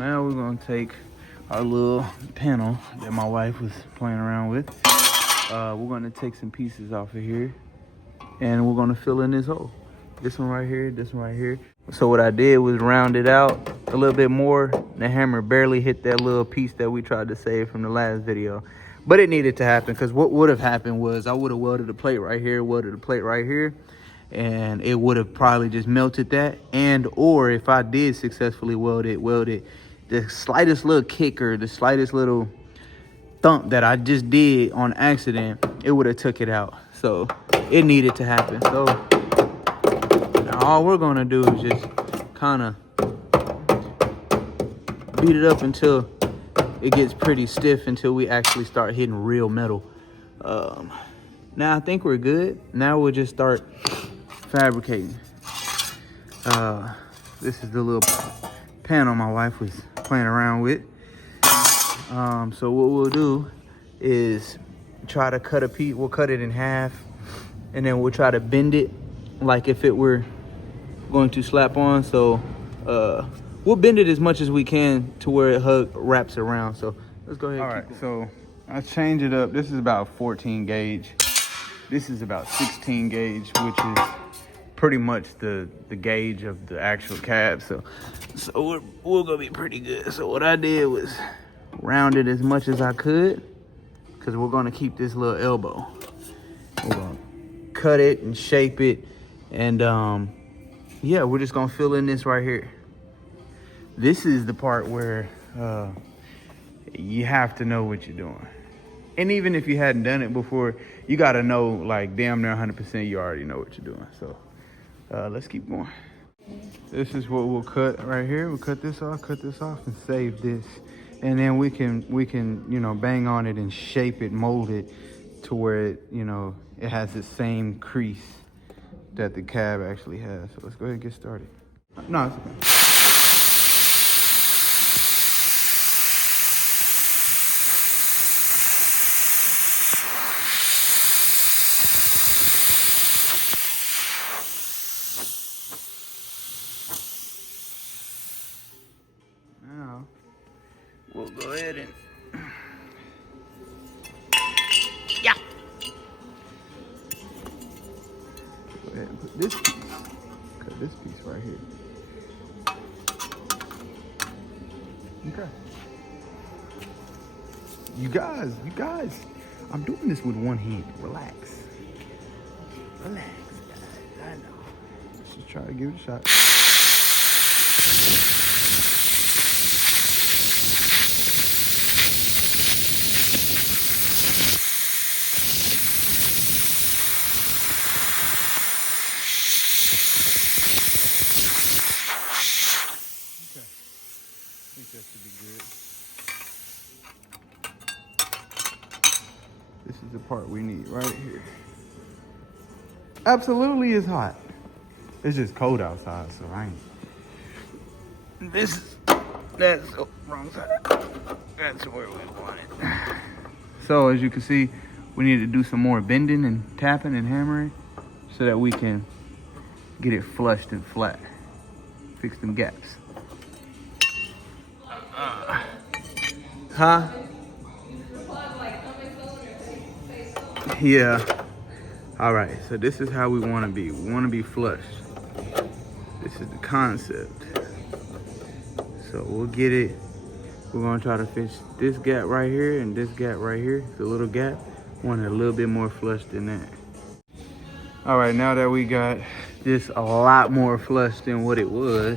now we're gonna take our little panel that my wife was playing around with. We're gonna take some pieces off of here and we're gonna fill in this hole. This one right here, this one right here. So what I did was round it out a little bit more. The hammer barely hit that little piece that we tried to save from the last video. But it needed to happen because what would have happened was I would have welded a plate right here, welded a plate right here, and it would have probably just melted that. And or if I did successfully weld it, the slightest little kick or the slightest little thump that I just did on accident, it would have took it out. So it needed to happen. So now all we're gonna do is just kind of beat it up until it gets pretty stiff, until we actually start hitting real metal. Now I think we're good. Now we'll just start fabricating. This is the little panel my wife was playing around with. So what we'll do is try to cut a piece. We'll cut it in half, and then we'll try to bend it like if it were going to slap on. So we'll bend it as much as we can to where it wraps around. So let's go ahead. All right, so I change it up. This is about 14 gauge. This is about 16 gauge, which is pretty much the gauge of the actual cab. So we're gonna be pretty good. So what I did was round it as much as I could, because we're gonna keep this little elbow. We're gonna cut it and shape it, and yeah, we're just gonna fill in this right here. This is the part where you have to know what you're doing. And even if you hadn't done it before, you gotta know, like, damn near 100% you already know what you're doing. So let's keep going. This is what we'll cut right here. We'll cut this off, and save this. And then we can, you know, bang on it and shape it, mold it to where it, you know, it has the same crease that the cab actually has. So let's go ahead and get started. No, it's okay. Now, we'll go ahead and yeah. Go ahead and put this piece, cut this piece right here. Okay. You guys, I'm doing this with one hand. Relax, guys. I know. Let's just try to give it a shot. I think that should be good. This is the part we need right here. Absolutely is hot. It's just cold outside, so I ain't. That's oh, wrong side. That's where we want it. So as you can see, we need to do some more bending and tapping and hammering so that we can get it flushed and flat. Fix them gaps. Huh? Yeah. All right, so this is how we want to be. We want to be flushed. This is the concept. So we'll get it. We're gonna try to fix this gap right here and this gap right here. It's a little gap. Want it a little bit more flush than that. All right, now that we got this a lot more flush than what it was,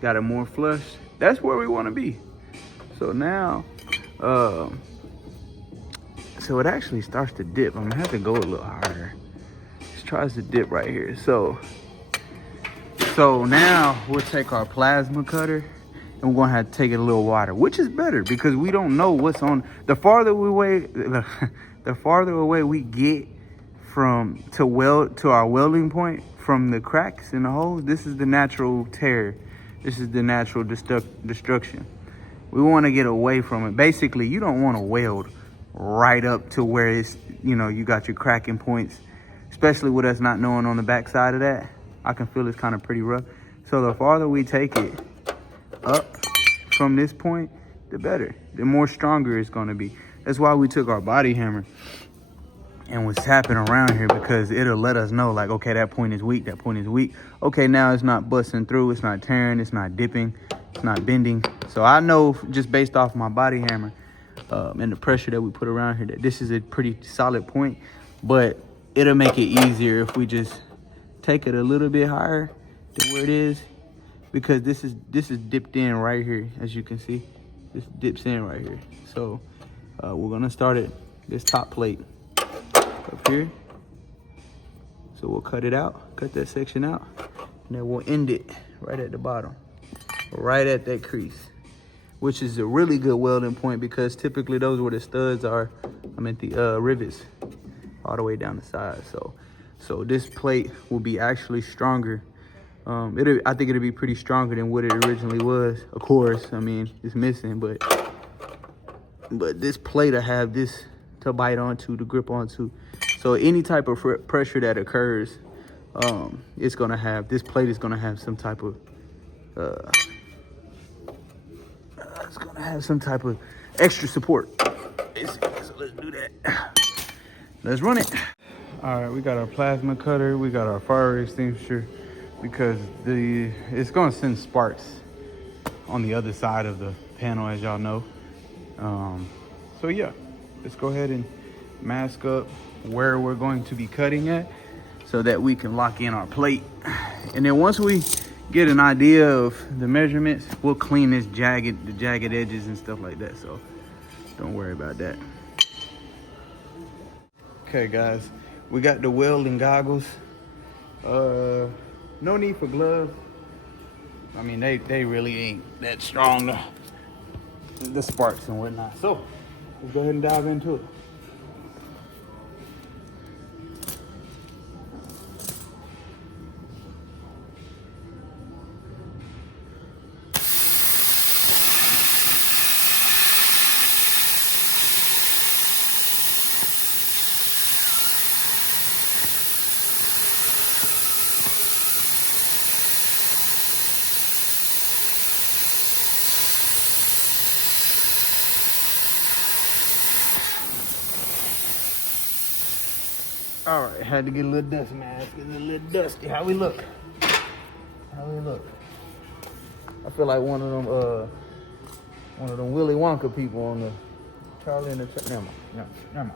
got it more flush, that's where we want to be. So now, so it actually starts to dip. I'm gonna have to go a little harder. It tries to dip right here. So now we'll take our plasma cutter and we're gonna have to take it a little wider, which is better because we don't know what's on. The farther away we get from our welding point from the cracks in the hole, this is the natural tear. This is the natural destruction. We want to get away from it. Basically, you don't want to weld right up to where it's, you know, you got your cracking points, especially with us not knowing on the back side of that. I can feel it's kind of pretty rough. So the farther we take it, up from this point, the better, the more stronger it's gonna be. That's why we took our body hammer and was tapping around here, because it'll let us know, like, okay, that point is weak, that point is weak. Okay, now it's not busting through, it's not tearing, it's not dipping, it's not bending. So I know just based off my body hammer and the pressure that we put around here that this is a pretty solid point, but it'll make it easier if we just take it a little bit higher than where it is, because this is dipped in right here, as you can see. This dips in right here. So we're gonna start at this top plate up here. So we'll cut it out, cut that section out, and then we'll end it right at the bottom, right at that crease, which is a really good welding point, because typically those are where the studs are. I meant the rivets all the way down the side. So this plate will be actually stronger. I think it'll be pretty stronger than what it originally was. Of course, I mean, it's missing, but this plate will have this to bite onto, to grip onto. So any type of pressure that occurs, it's gonna have, this plate is gonna have some type of, it's gonna have some type of extra support. So let's do that. Let's run it. All right, we got our plasma cutter, we got our fire extinguisher, because it's gonna send sparks on the other side of the panel, as y'all know. So yeah, let's go ahead and mask up where we're going to be cutting at, so that we can lock in our plate. And then once we get an idea of the measurements, we'll clean the jagged edges and stuff like that. So don't worry about that. Okay guys, we got the welding goggles. No need for gloves. I mean, they really ain't that strong, the sparks and whatnot. So let's go ahead and dive into it. All right, had to get a little dust mask. It's a little dusty. How we look? How we look? I feel like one of them Willy Wonka people on the Charlie and the Never mind.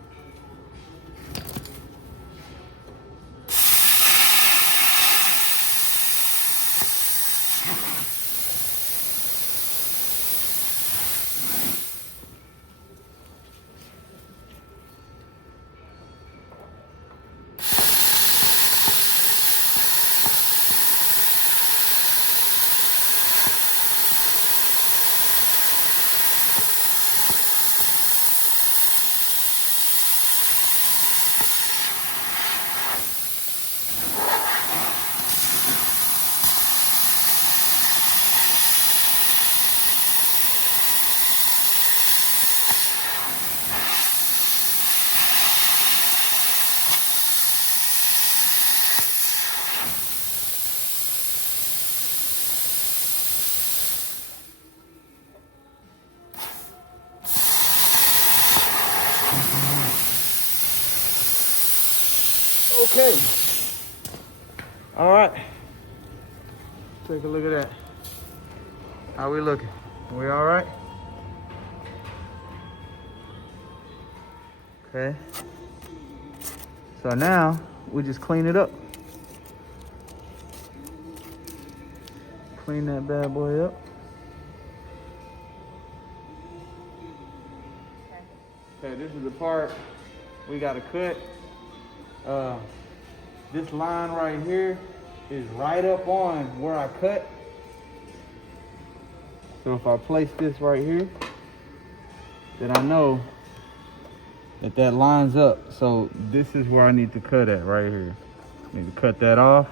Okay. All right. Take a look at that. How we looking? We all right? Okay. So now we just clean it up. Clean that bad boy up. Okay, this is the part we gotta cut. This line right here is right up on where I cut. So if I place this right here, then I know that that lines up. So this is where I need to cut at, right here. I need to cut that off.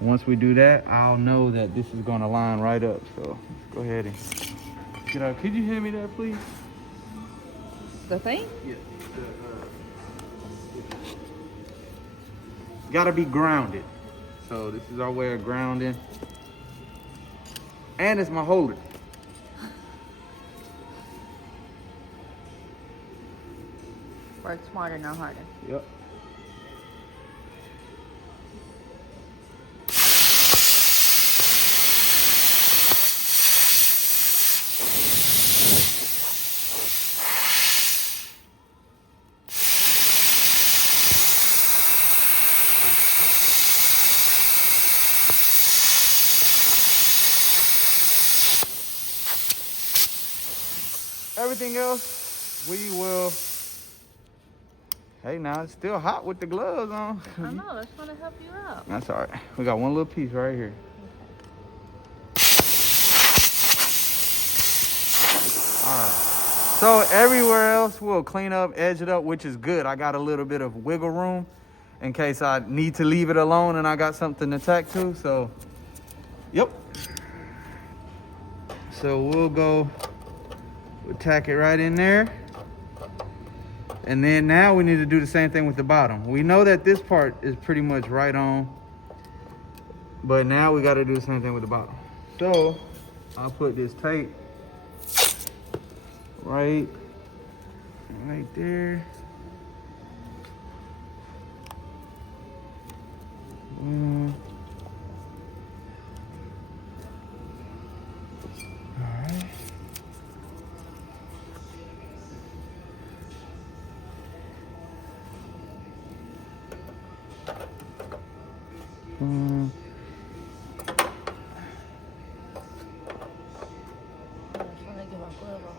Once we do that, I'll know that this is gonna line right up. So let's go ahead and get out. Could you hand me that, please? The thing? Yeah. Gotta be grounded. So this is our way of grounding. And it's my holder. Work smarter, not harder. Yep. Everything else, we will. Hey, now it's still hot with the gloves on. I know, that's gonna help you out. That's all right. We got one little piece right here. All right. So everywhere else, we'll clean up, edge it up, which is good. I got a little bit of wiggle room in case I need to leave it alone and I got something to tack to. So, yep. So we'll tack it right in there. And then now we need to do the same thing with the bottom. We know that this part is pretty much right on, but now we got to do the same thing with the bottom. So I'll put this tape right there. All right. I'm trying to get my glove off.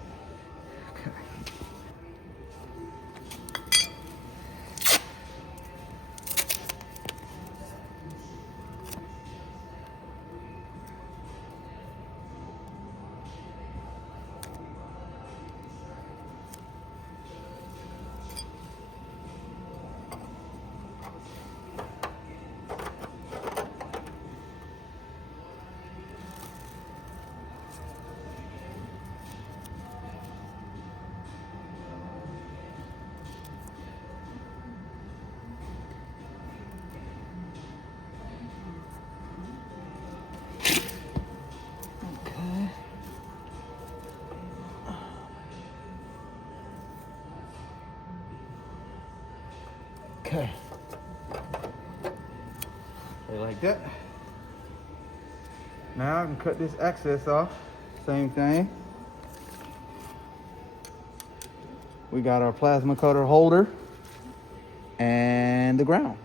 Okay. Okay. Like that. Now I can cut this excess off. Same thing. We got our plasma cutter holder and the ground.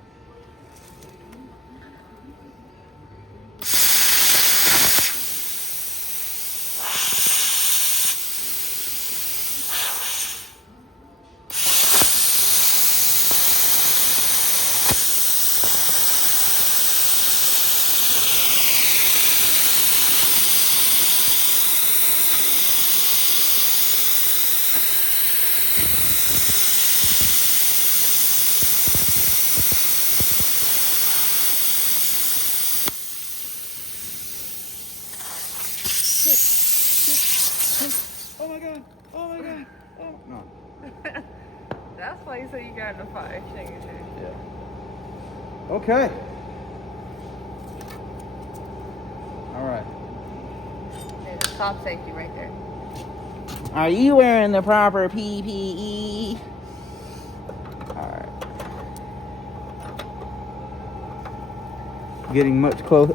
Oh my God. Oh my God. Oh no. That's why you said you got in the fire extinguisher. Yeah. Okay. All right. There's top safety right there. Are you wearing the proper PPE? All right. Getting much closer.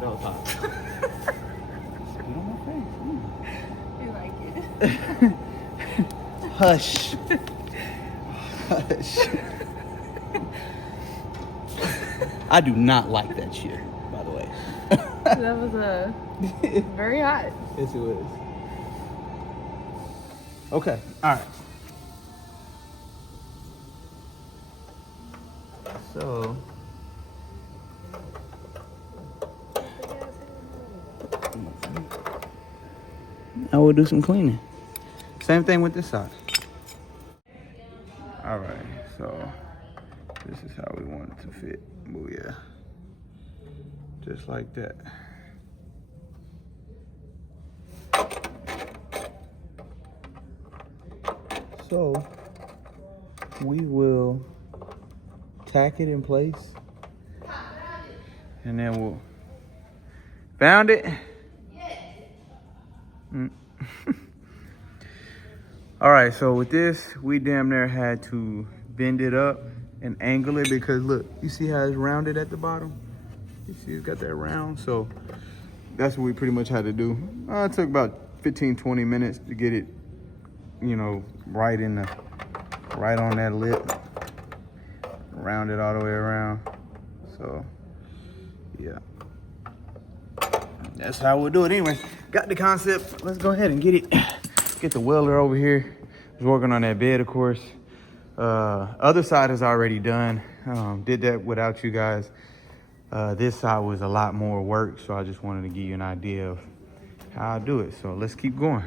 That was hot. Spit on my face. You like it? Hush. Hush. I do not like that shit, by the way. That was very hot. Yes, it was. Okay, all right. So, now we'll do some cleaning. Same thing with this side. All right, so this is how we want it to fit. Booyah. Just like that. So we will tack it in place, and then we'll found it. Yeah. Mm. All right, so with this, we damn near had to bend it up and angle it because look, you see how it's rounded at the bottom? You see it's got that round, so that's what we pretty much had to do. It took about 15, 20 minutes to get it, you know, right on that lip. Round it all the way around. So, yeah. That's how we'll do it. Anyway, got the concept. Let's go ahead and get it. Get the welder over here. Was working on that bed, of course. Other side is already done. Did that without you guys. This side was a lot more work, so I just wanted to give you an idea of how I do it. So let's keep going.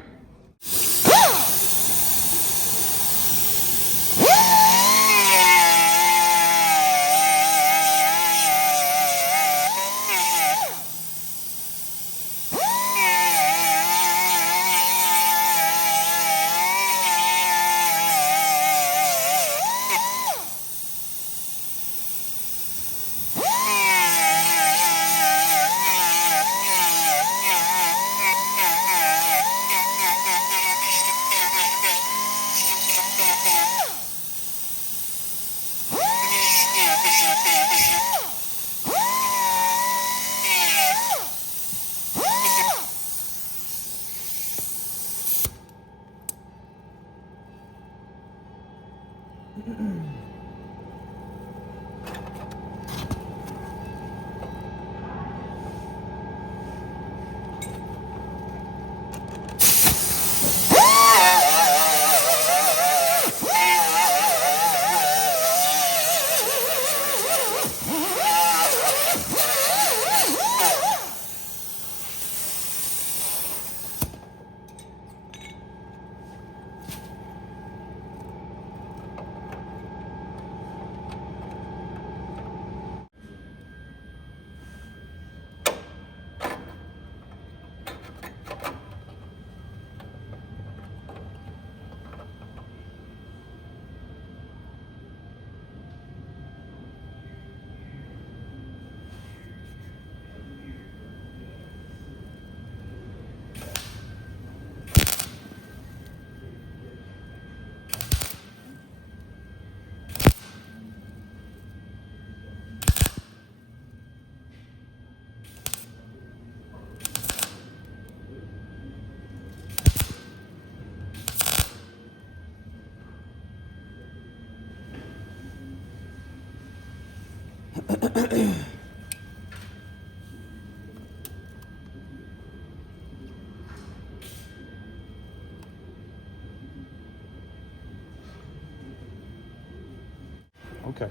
Okay.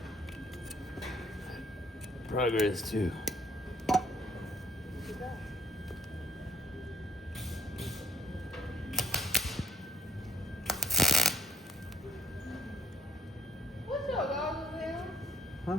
Progress too. What's your dog name? Huh?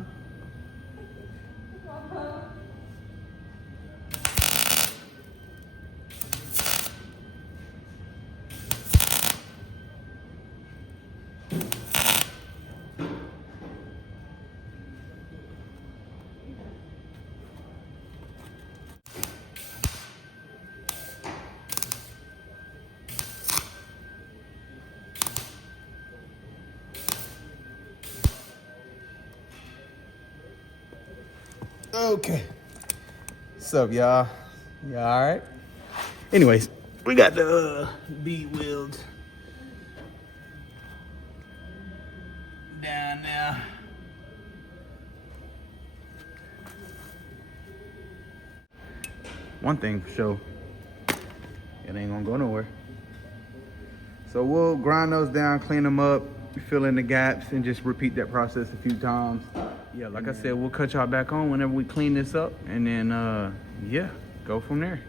Okay. What's up, y'all? Y'all all right? Anyways, we got the bead welds down there. One thing for sure, it ain't gonna go nowhere. So we'll grind those down, clean them up, fill in the gaps, and just repeat that process a few times. Yeah, like I said, we'll cut y'all back on whenever we clean this up, and then, yeah, go from there.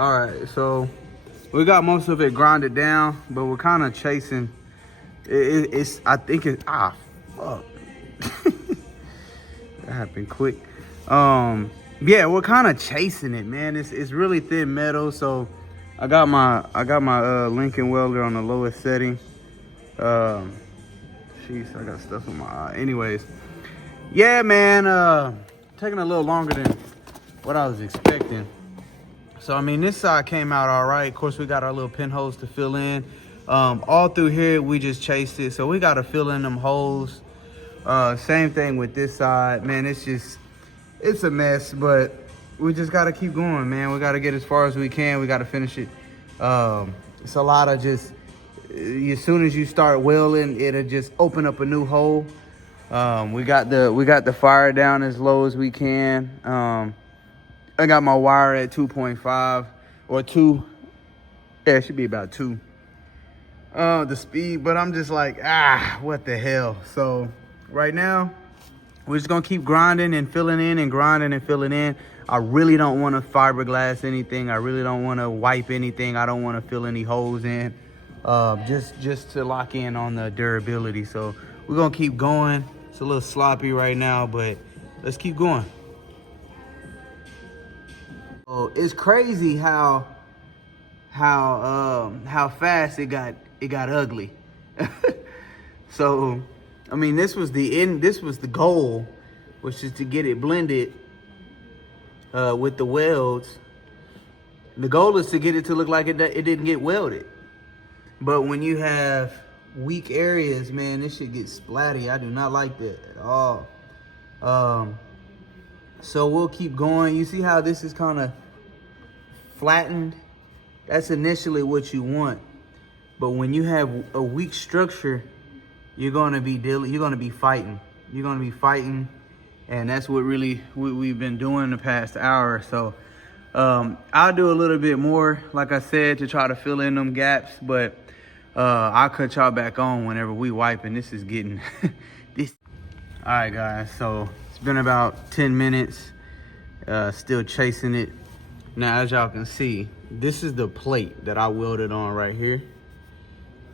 All right, so we got most of it grinded down, but we're kind of chasing. I think it. Ah, fuck. That happened quick. Yeah, we're kind of chasing it, man. It's really thin metal, so I got my Lincoln welder on the lowest setting. Jeez, I got stuff in my eye. Anyways, yeah, man. Taking a little longer than what I was expecting. So I mean, this side came out all right. Of course, we got our little pinholes to fill in. All through here, we just chased it, so we got to fill in them holes. Same thing with this side, man. It's a mess, but we just got to keep going, man. We got to get as far as we can. We got to finish it. It's a lot of just, as soon as you start welding, it'll just open up a new hole. We got the fire down as low as we can. I got my wire at 2.5 or 2. Yeah, it should be about 2. The speed, but I'm just like, what the hell? So right now, we're just gonna keep grinding and filling in and grinding and filling in. I really don't want to fiberglass anything. I really don't want to wipe anything. I don't want to fill any holes in. Just to lock in on the durability. So we're gonna keep going. It's a little sloppy right now, but let's keep going. Oh, it's crazy how fast it got ugly. So I mean, this was the end. This was the goal, which is to get it blended with the welds. The goal is to get it to look like it didn't get welded. But when you have weak areas, man, this shit gets splatty. I do not like that at all. So we'll keep going. You see how this is kind of flattened? That's initially what you want. But when you have a weak structure, you're gonna be fighting. You're gonna be fighting, and that's what we've been doing the past hour. So I'll do a little bit more, like I said, to try to fill in them gaps. But I'll cut y'all back on whenever we wipe, and this is getting this. All right, guys. So it's been about 10 minutes. Still chasing it. Now, as y'all can see, this is the plate that I welded on right here.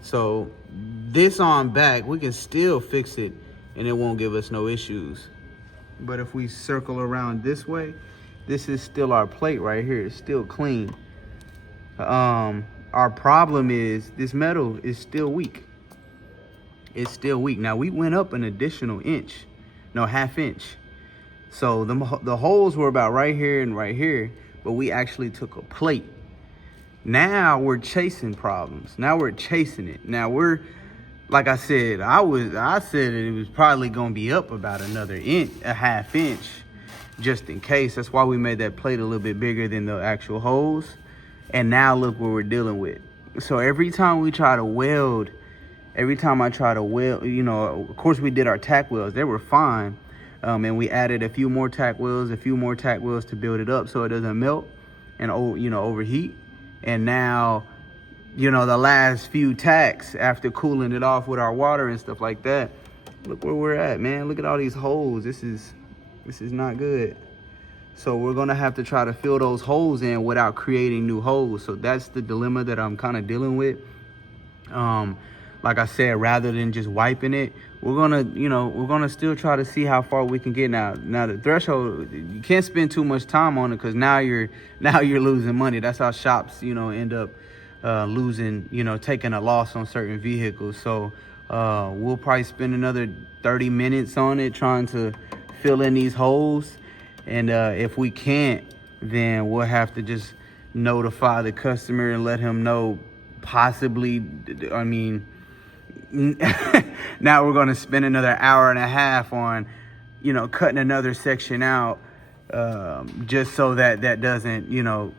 So this on back, we can still fix it and it won't give us no issues. But if we circle around this way, this is still our plate right here. It's still clean. Our problem is this metal is still weak. It's still weak. Now we went up an additional half inch. So the holes were about right here and right here, but we actually took a plate. Now we're chasing problems. Now we're chasing it. Now we're, like I said, I said it was probably gonna be up about another half inch, just in case. That's why we made that plate a little bit bigger than the actual holes. And now look what we're dealing with. So every time I try to weld, you know, of course we did our tack welds. They were fine. And we added a few more tack welds to build it up so it doesn't melt and, you know, overheat. And now, you know, the last few tacks, after cooling it off with our water and stuff like that, look where we're at, man. Look at all these holes. This is not good. So we're gonna have to try to fill those holes in without creating new holes. So that's the dilemma that I'm kind of dealing with. Like I said, rather than just wiping it, we're gonna still try to see how far we can get. Now the threshold, you can't spend too much time on it, because now you're losing money. That's how shops, you know, end up losing, you know, taking a loss on certain vehicles. So we'll probably spend another 30 minutes on it trying to fill in these holes. And if we can't, then we'll have to just notify the customer and let him know, possibly, I mean, now we're going to spend another hour and a half on, you know, cutting another section out, just so that doesn't, you know,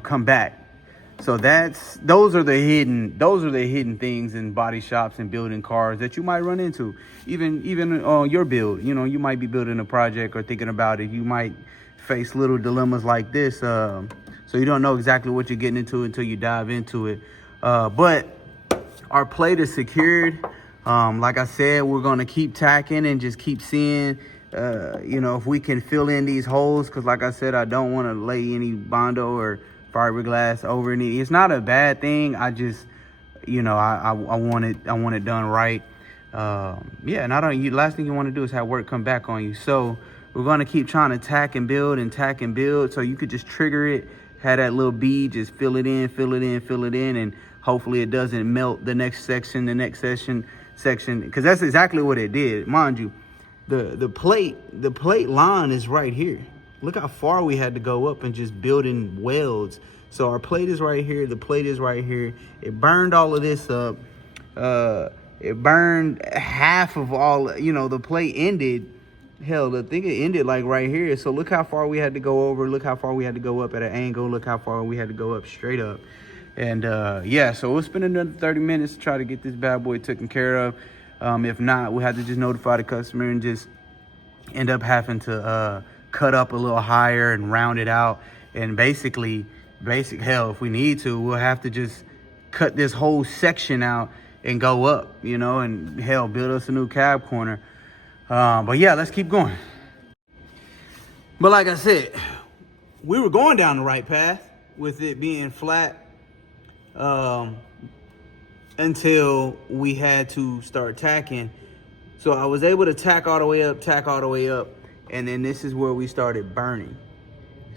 come back. So those are the hidden things in body shops and building cars that you might run into. Even on your build, you know, you might be building a project or thinking about it. You might face little dilemmas like this. So you don't know exactly what you're getting into until you dive into it. But our plate is secured. Like I said, we're going to keep tacking and just keep seeing, you know, if we can fill in these holes. Because like I said, I don't want to lay any Bondo or fiberglass over it. It's not a bad thing. I just, you know, I want it done right. Yeah, not only you, last thing you want to do is have work come back on you. So we're going to keep trying to tack and build and tack and build. So you could just trigger it, have that little bead, just fill it in, and hopefully it doesn't melt the next section, because that's exactly what it did. Mind you, the plate line is right here. Look how far we had to go up and just building welds. So our plate is right here, the plate is right here. It burned all of this up. It burned half of all, you know, the plate ended. Hell, I think it ended like right here. So look how far we had to go over. Look how far we had to go up at an angle. Look how far we had to go up straight up. And yeah, so we'll spend another 30 minutes to try to get this bad boy taken care of. If not, we'll have to just notify the customer and just end up having to cut up a little higher and round it out. And hell, if we need to, we'll have to just cut this whole section out and go up, you know, and hell, build us a new cab corner. But yeah, let's keep going. But like I said, we were going down the right path with it being flat until we had to start tacking. So I was able to tack all the way up, and then this is where we started burning.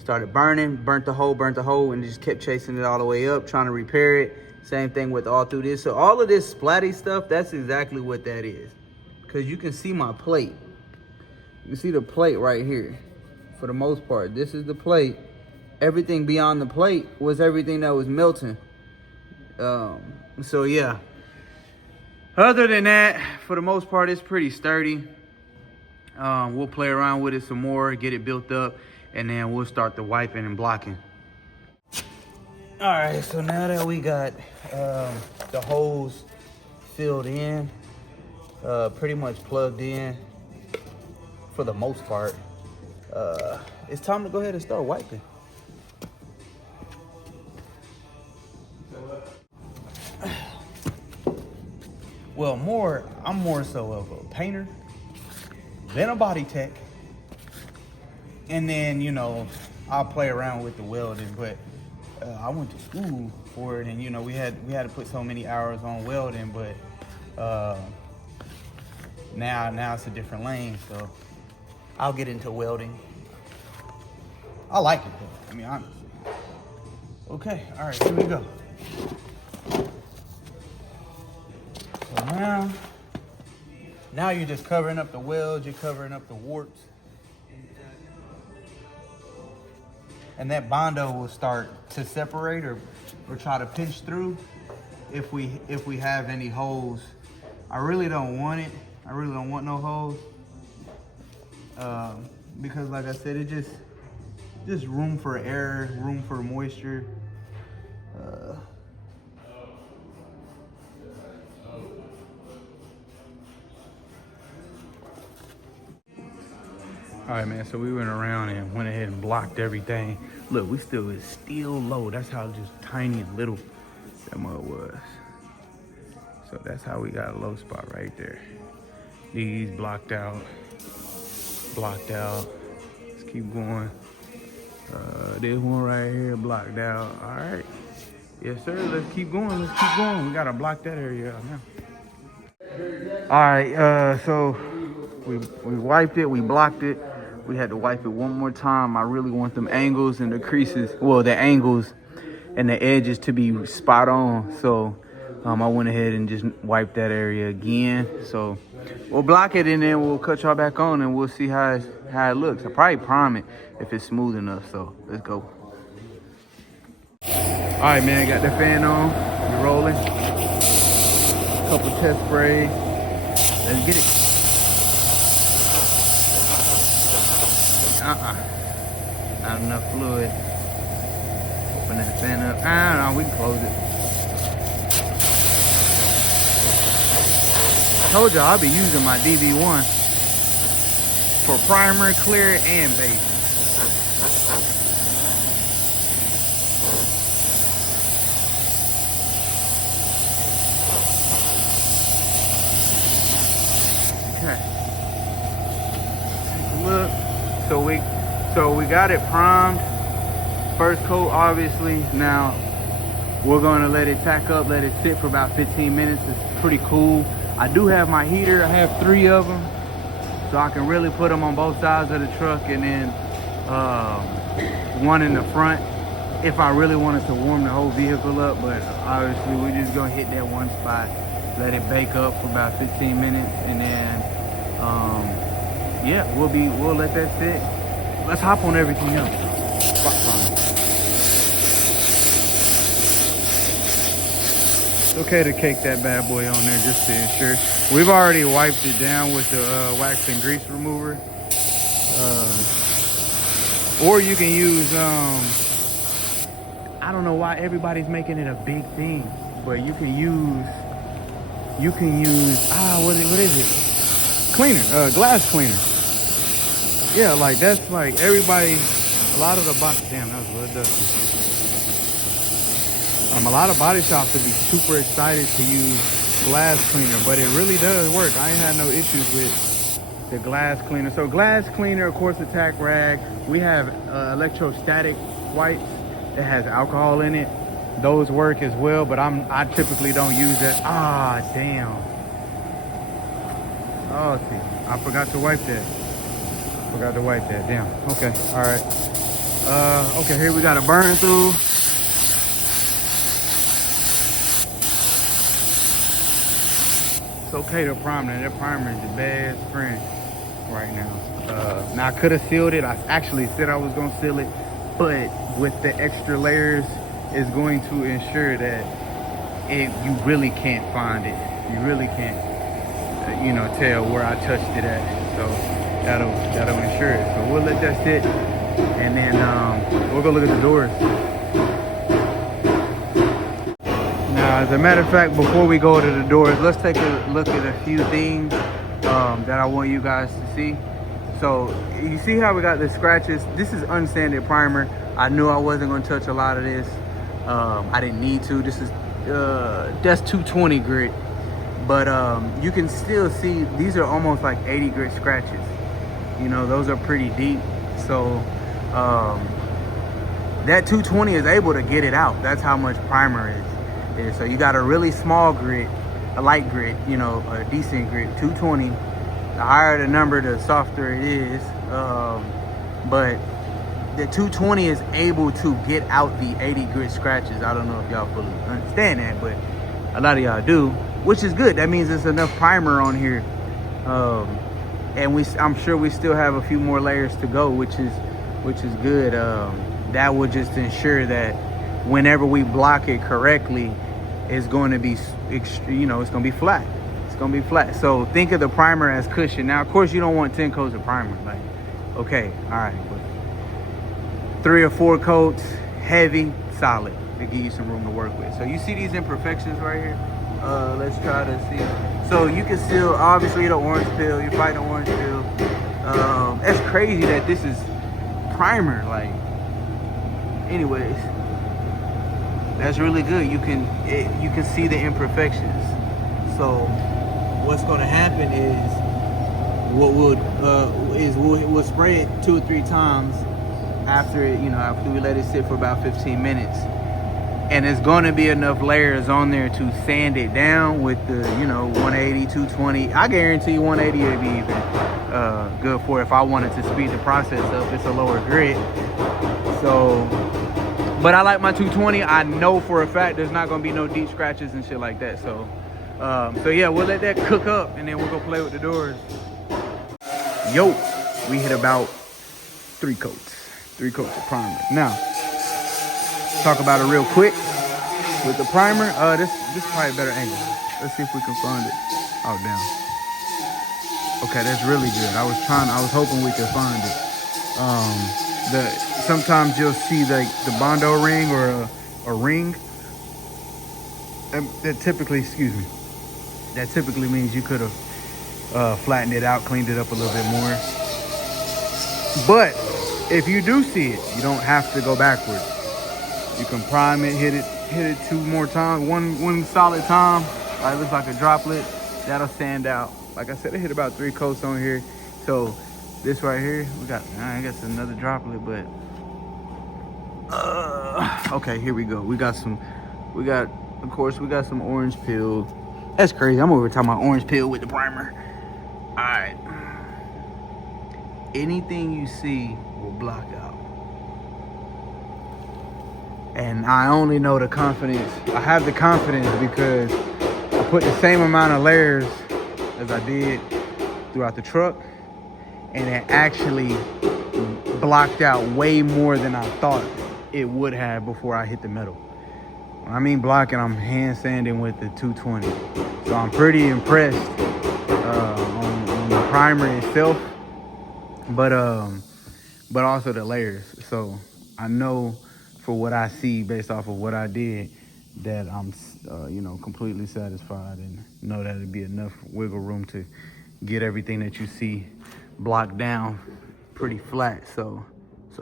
Burnt the hole, and just kept chasing it all the way up, trying to repair it. Same thing with all through this. So all of this splatty stuff, that's exactly what that is. Because you can see my plate. You can see the plate right here. For the most part, this is the plate. Everything beyond the plate was everything that was melting. So yeah. Other than that, for the most part, it's pretty sturdy. We'll play around with it some more, get it built up, and then we'll start the wiping and blocking. All right, so now that we got the holes filled in, pretty much plugged in for the most part, it's time to go ahead and start wiping. Well, I'm more so of a painter than a body tech. And then, you know, I'll play around with the welding, but I went to school for it, and you know, we had to put so many hours on welding, but now it's a different lane, so I'll get into welding. I like it though, I mean, honestly. Okay, all right, here we go. So now you're just covering up the welds, you're covering up the warts. And that Bondo will start to separate or try to pinch through if we have any holes. I really don't want it. I really don't want no holes. Because like I said, it just room for error, room for moisture. All right, man, so we went around and went ahead and blocked everything. Look, we still is still low. That's how just tiny and little that mud was. So that's how we got a low spot right there. These blocked out. Let's keep going. This one right here blocked out. All right. Yes, sir, let's keep going. We gotta block that area out now. All right, so we wiped it, we blocked it. We had to wipe it one more time. I really want them angles and the creases, well, the angles and the edges to be spot on. So I went ahead and just wiped that area again. So we'll block it and then we'll cut y'all back on and we'll see how it looks. I'll probably prime it if it's smooth enough. So let's go. All right, man, got the fan on. We're rolling. Couple test sprays. Let's get it. Not enough fluid. Open that fan up. No, we can close it. Told you I'll be using my DB1 for primer, clear, and base. Okay. Take a look. So we got it primed. first coat, obviously. Now we're gonna let it tack up, let it sit for about 15 minutes. It's pretty cool. I do have my heater. I have 3 of them, so I can really put them on both sides of the truck, and then one in the front if I really wanted to warm the whole vehicle up. But obviously we're just gonna hit that one spot, let it bake up for about 15 minutes, and then yeah, we'll let that sit. Let's hop on everything else. It's okay to cake that bad boy on there just to ensure. We've already wiped it down with the wax and grease remover. Or you can use, I don't know why everybody's making it a big thing, but you can use, what is it? Cleaner, glass cleaner. Yeah, like that's like everybody, a lot of the body, damn, that was a little dusty. A lot of body shops would be super excited to use glass cleaner, but it really does work. I ain't had no issues with the glass cleaner. So glass cleaner, of course, the tack rag. We have electrostatic wipes that has alcohol in it. Those work as well, but I typically don't use that. Ah, damn. Oh, see, I forgot to wipe that. Damn. Okay, all right. Okay, here we got a burn through. It's okay to primer. That primer is the best friend right now. Now I could have sealed it. I actually said I was gonna seal it, but with the extra layers, it's going to ensure that you really can't find it. You really can't, tell where I touched it at. So that'll ensure it. So we'll let that sit, and then we'll go look at the doors. Now, as a matter of fact, before we go to the doors, let's take a look at a few things that I want you guys to see. So you see how we got the scratches? This is unsanded primer. I knew I wasn't going to touch a lot of this. I didn't need to. This is that's 220 grit, but you can still see these are almost like 80 grit scratches. Those are pretty deep. So that 220 is able to get it out. That's how much primer is. So you got a really small grit, a light grit, a decent grit, 220. The higher the number, the softer it is. But the 220 is able to get out the 80 grit scratches. I don't know if y'all fully understand that, but a lot of y'all do, which is good. That means there's enough primer on here. And I'm sure we still have a few more layers to go, which is good. That will just ensure that whenever we block it correctly, it's going to be, it's going to be flat. It's going to be flat. So think of the primer as cushion. Now, of course, you don't want 10 coats of primer. Like, okay, all right. But 3 or 4 coats, heavy, solid. They give you some room to work with. So you see these imperfections right here? Let's try to see. So you can still, obviously, the orange peel. You're fighting the orange peel. That's crazy that this is primer. Like, anyways. That's really good. You can see the imperfections. So what's going to happen is we'll spray it 2 or 3 times after after we let it sit for about 15 minutes, and it's going to be enough layers on there to sand it down with the 180, 220. I guarantee you 180 would be even good for it if I wanted to speed the process up. It's a lower grit, so. But I like my 220. I know for a fact there's not gonna be no deep scratches and shit like that. So, so yeah, we'll let that cook up, and then we'll go play with the doors. Yo, we hit about 3 coats of primer. Now, talk about it real quick with the primer. This is probably a better angle. Let's see if we can find it. Oh damn. Okay, that's really good. I was hoping we could find it. Sometimes you'll see like the Bondo ring or a ring. That typically means you could have flattened it out, cleaned it up a little bit more. But if you do see it, you don't have to go backwards. You can prime it, hit it 2 more times, one solid time. It looks like a droplet. That'll stand out. Like I said, I hit about 3 coats on here. So this right here, we got, I guess another droplet, but Okay, here we go. Of course, we got some orange peel. That's crazy. I'm over talking about orange peel with the primer. All right. Anything you see will block out. And I only know the confidence. I have the confidence because I put the same amount of layers as I did throughout the truck, and it actually blocked out way more than I thought it would have before I hit the metal. When I mean blocking, I'm hand sanding with the 220. So I'm pretty impressed on the primer itself, but also the layers. So I know for what I see based off of what I did that I'm completely satisfied and know that it'd be enough wiggle room to get everything that you see blocked down pretty flat. So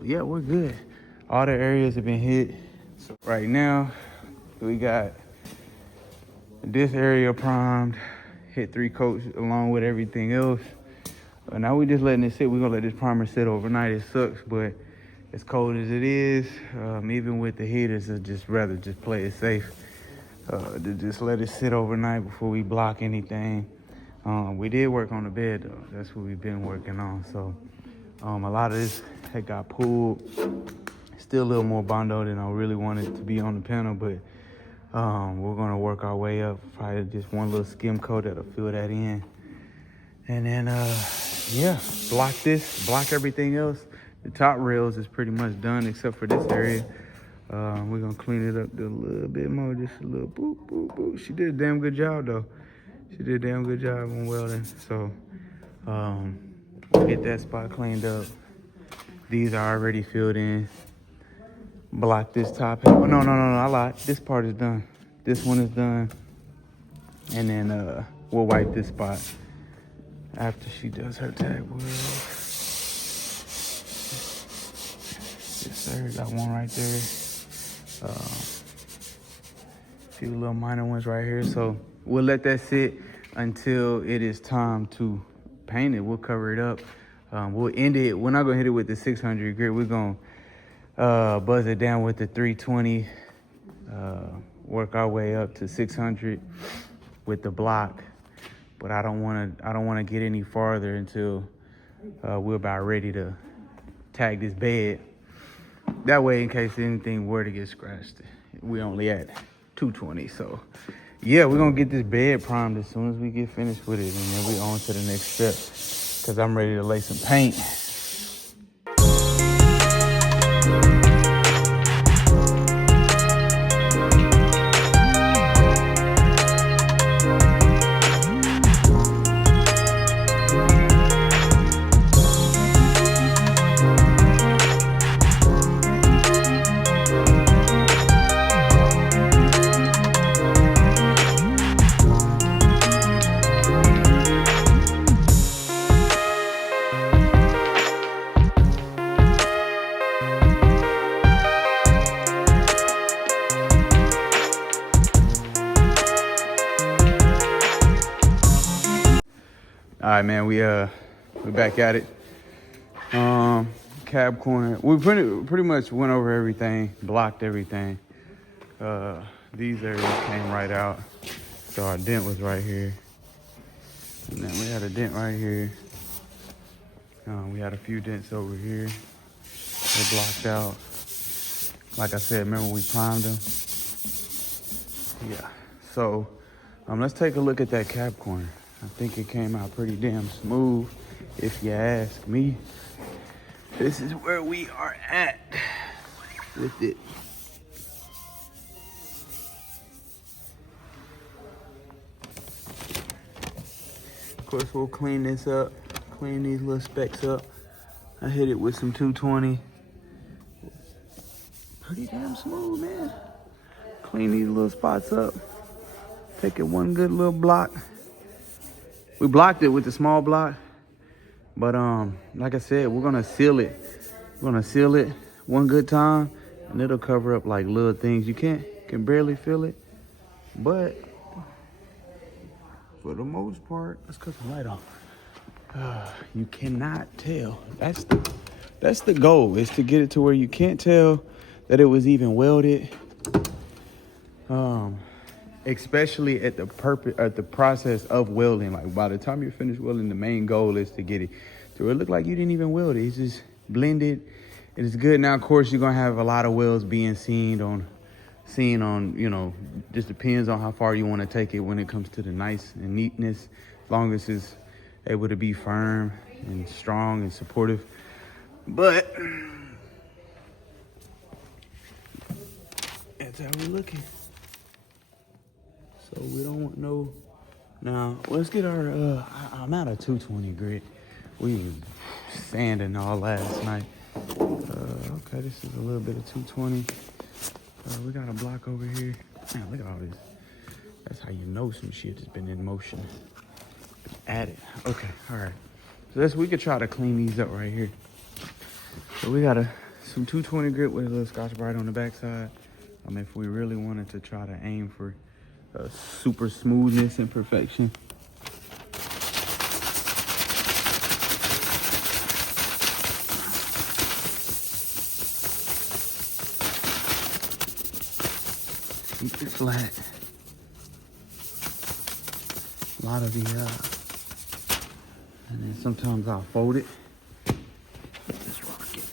yeah, we're good. All the areas have been hit. So right now we got this area primed, hit 3 coats along with everything else. Now we just letting it sit. We're gonna let this primer sit overnight. It sucks, but as cold as it is, even with the heaters, I'd just rather just play it safe. To just let it sit overnight before we block anything. We did work on the bed though. That's what we've been working on. So a lot of this had got pulled. Still a little more bondo than I really wanted to be on the panel, but we're gonna work our way up. Probably just one little skim coat that'll fill that in. And then yeah, block this, block everything else. The top rails is pretty much done except for this area. We're gonna clean it up a little bit more, just a little boop, boop, boop. She did a damn good job though. She did a damn good job on welding. So we'll get that spot cleaned up. These are already filled in. Block this top. Oh, no, I lied. This part is done. This one is done. And then we'll wipe this spot after she does her tag weld. Yes, sir. Got one right there. A few little minor ones right here. So we'll let that sit until it is time to paint it. We'll cover it up. We'll end it. We're not gonna hit it with the 600 grit. We're gonna buzz it down with the 320. Work our way up to 600 with the block. But I don't wanna get any farther until we're about ready to tag this bed. That way, in case anything were to get scratched, we only at 220. So yeah, we're gonna get this bed primed as soon as we get finished with it, and then we on to the next step, because I'm ready to lay some paint. All right, man, we're back at it. Cab corner. We pretty much went over everything, blocked everything. These areas came right out. So our dent was right here. And then we had a dent right here. We had a few dents over here. They're blocked out. Like I said, remember we primed them? Yeah. So let's take a look at that cab corner. I think it came out pretty damn smooth, if you ask me. This is where we are at with it. Of course, we'll clean this up, clean these little specks up. I hit it with some 220. Pretty damn smooth, man. Clean these little spots up. Take it one good little block. We blocked it with the small block, but like I said, we're gonna seal it. We're gonna seal it one good time, and it'll cover up like little things. You can barely feel it, but for the most part, let's cut the light off. You cannot tell. That's the goal, is to get it to where you can't tell that it was even welded. Especially at the process of welding. Like by the time you're finished welding, the main goal is to get it through. It looked like you didn't even weld it. It's just blended. It is good. Now, of course, you're gonna have a lot of welds being seen on, you know, just depends on how far you want to take it when it comes to the nice and neatness. As long as it's able to be firm and strong and supportive. But that's how we're looking. So we don't want no. Now let's get our. I'm out of 220 grit. We was sanding all last night. Okay, this is a little bit of 220. We got a block over here. Man, look at all this. That's how you know some shit has been in motion. Added. Okay, all right. So we could try to clean these up right here. So we got some 220 grit with a little Scotch-Brite on the backside. If we really wanted to try to aim for super smoothness and perfection. Keep it flat. A lot of the, and then sometimes I'll fold it. Just rock it.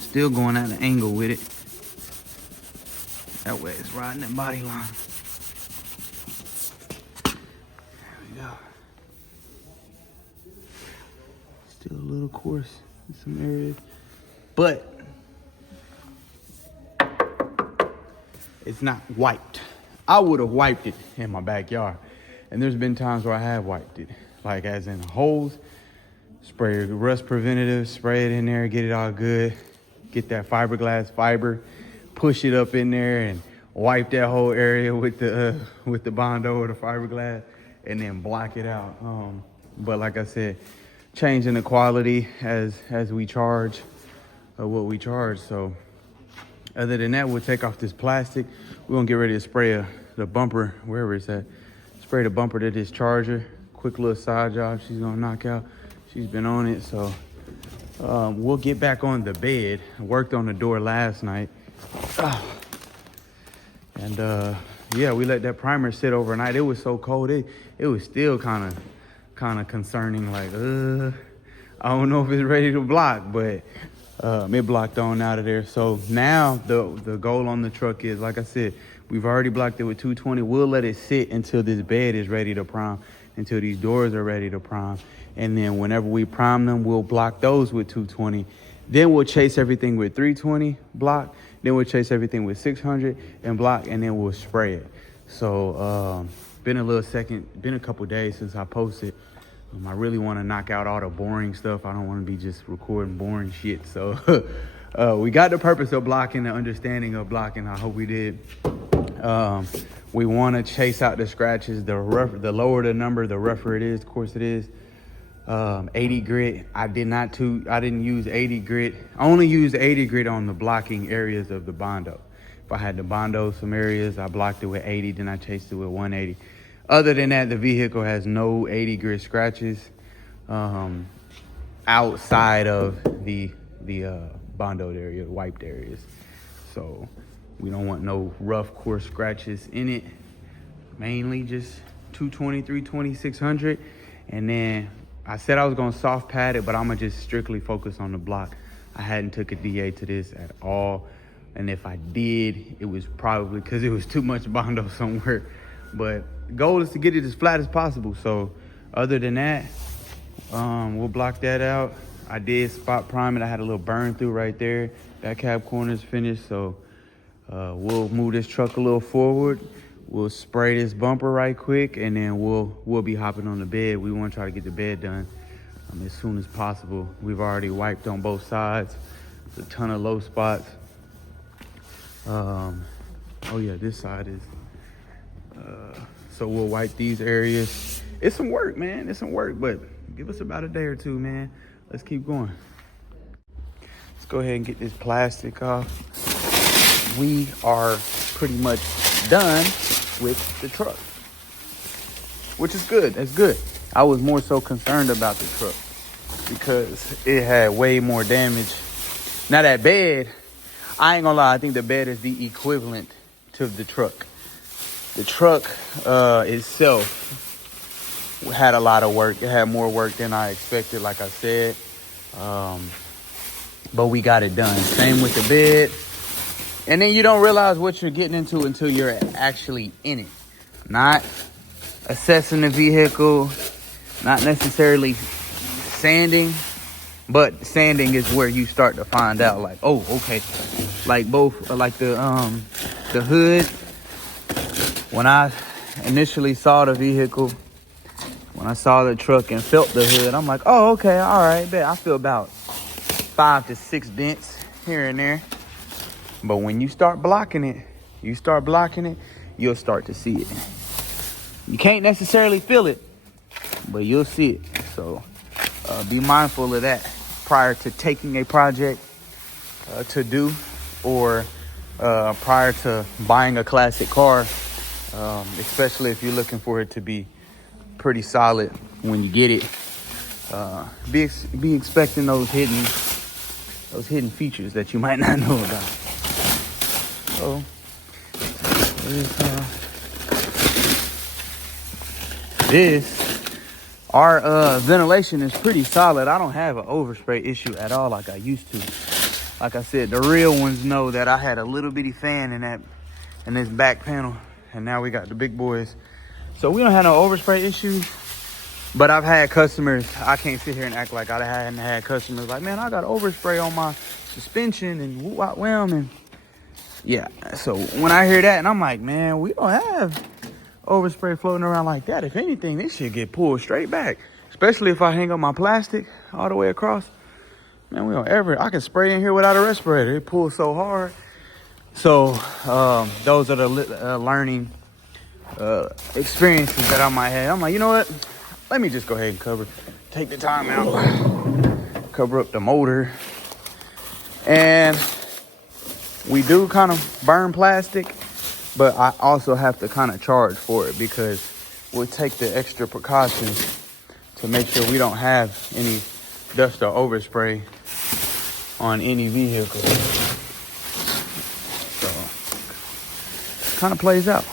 Still going at an angle with it. That way it's riding that body line. There we go. Still a little coarse in some areas, but it's not wiped. I would have wiped it in my backyard. And there's been times where I have wiped it. Like as in holes, spray rust preventative, spray it in there, get it all good. Get that fiberglass fiber, push it up in there and wipe that whole area with the Bondo or the fiberglass and then block it out. But like I said, changing the quality as we charge what we charge. So other than that, we'll take off this plastic. We're gonna get ready to spray the bumper, wherever it's at. Spray the bumper to this charger. Quick little side job she's gonna knock out. She's been on it, so we'll get back on the bed. I worked on the door last night. And yeah, we let that primer sit overnight. It was so cold, it was still kind of concerning. Like, I don't know if it's ready to block, but it blocked on out of there. So now the goal on the truck is, like I said, we've already blocked it with 220. We'll let it sit until this bed is ready to prime, until these doors are ready to prime. And then whenever we prime them, we'll block those with 220. Then we'll chase everything with 320 block. Then we'll chase everything with 600 and block, and then we'll spray it. So been a couple days since I posted. I really want to knock out all the boring stuff. I don't want to be just recording boring shit. So we got the purpose of blocking, the understanding of blocking. I hope we did. We want to chase out the scratches. The lower the number, the rougher it is. Of course it is. 80 grit. I didn't use 80 grit. I only used 80 grit on the blocking areas of the Bondo. If I had to Bondo some areas, I blocked it with 80, then I chased it with 180. Other than that, the vehicle has no 80 grit scratches outside of the Bondo area, wiped areas. So we don't want no rough, coarse scratches in it. Mainly just 220, 320, 600. And then I said I was gonna soft pad it, but I'm gonna just strictly focus on the block. I hadn't took a DA to this at all. And if I did, it was probably because it was too much Bondo somewhere. But the goal is to get it as flat as possible. So other than that, we'll block that out. I did spot prime it. I had a little burn through right there. That cab corner is finished. So we'll move this truck a little forward. We'll spray this bumper right quick, and then we'll be hopping on the bed. We want to try to get the bed done as soon as possible. We've already wiped on both sides. There's a ton of low spots. Oh yeah, this side is. So we'll wipe these areas. It's some work, man. It's some work, but give us about a day or two, man. Let's keep going. Let's go ahead and get this plastic off. We are pretty much done with the truck, which is good. That's good. I was more so concerned about the truck because it had way more damage. Now that bed, I ain't gonna lie, I think the bed is the equivalent to the truck. The truck itself had a lot of work. It had more work than I expected, like I said. But we got it done. Same with the bed. And then you don't realize what you're getting into until you're actually in it. Not assessing the vehicle, not necessarily sanding, but sanding is where you start to find out, like, oh, okay. Like both, like the hood. When I initially saw the vehicle, when I saw the truck and felt the hood, I'm like, oh, okay, all right, bet. I feel about 5 to 6 dents here and there. But when you start blocking it, you'll start to see it. You can't necessarily feel it, but you'll see it. So be mindful of that prior to taking a project to do, or prior to buying a classic car, especially if you're looking for it to be pretty solid when you get it. Be expecting those hidden features that you might not know about. So our ventilation is pretty solid. I don't have an overspray issue at all like I used to. Like I said, the real ones know that I had a little bitty fan in this back panel, and now we got the big boys. So we don't have no overspray issues. But I've had customers, I can't sit here and act like I hadn't had customers like, man, I got overspray on my suspension and wham, and yeah. So when I hear that, and I'm like, man, we don't have overspray floating around like that. If anything, this should get pulled straight back, especially if I hang up my plastic all the way across. Man, we don't ever, I can spray in here without a respirator. It pulls so hard. So those are the learning experiences that I might have. I'm like, you know what? Let me just go ahead and take the time out, cover up the motor. And we do kind of burn plastic, but I also have to kind of charge for it because we'll take the extra precautions to make sure we don't have any dust or overspray on any vehicle. So, kind of plays out.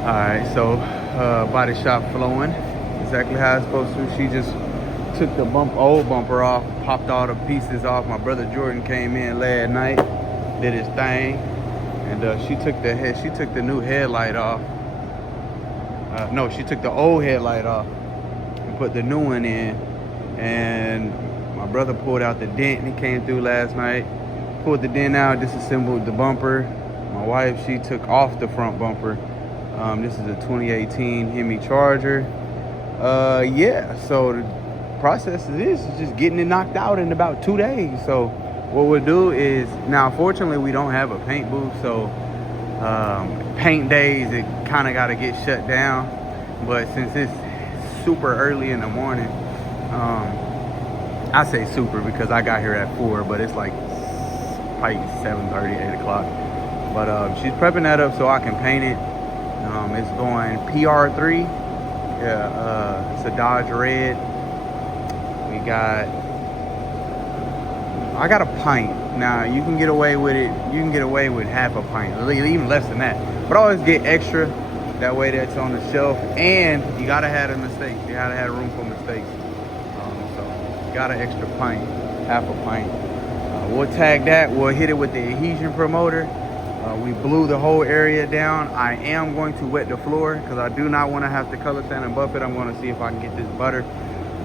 Alright, so body shop flowing exactly how it's supposed to. She just took the old bumper off, popped all the pieces off. My brother Jordan came in last night, did his thing, and she took the new headlight off. No, she took the old headlight off and put the new one in. And my brother pulled out the dent. He came through last night, pulled the dent out, disassembled the bumper. My wife, she took off the front bumper. This is a 2018 Hemi Charger. Yeah, so the process of this is just getting it knocked out in about 2 days. So what we'll do is, now fortunately we don't have a paint booth, so paint days, it kind of got to get shut down. But since it's super early in the morning, I say super because I got here at 4, but it's like probably 7:30, 8 o'clock. But she's prepping that up so I can paint it. It's going PR3. Yeah, it's a Dodge Red. I got a pint. Now you can get away with it. You can get away with half a pint, even less than that. But I always get extra. That way that's on the shelf. And you gotta have a mistake. You gotta have room for mistakes. So you got an extra pint, half a pint. We'll tag that. We'll hit it with the adhesion promoter. We blew the whole area down. I am going to wet the floor because I do not want to have to color sand and buff it. I'm going to see if I can get this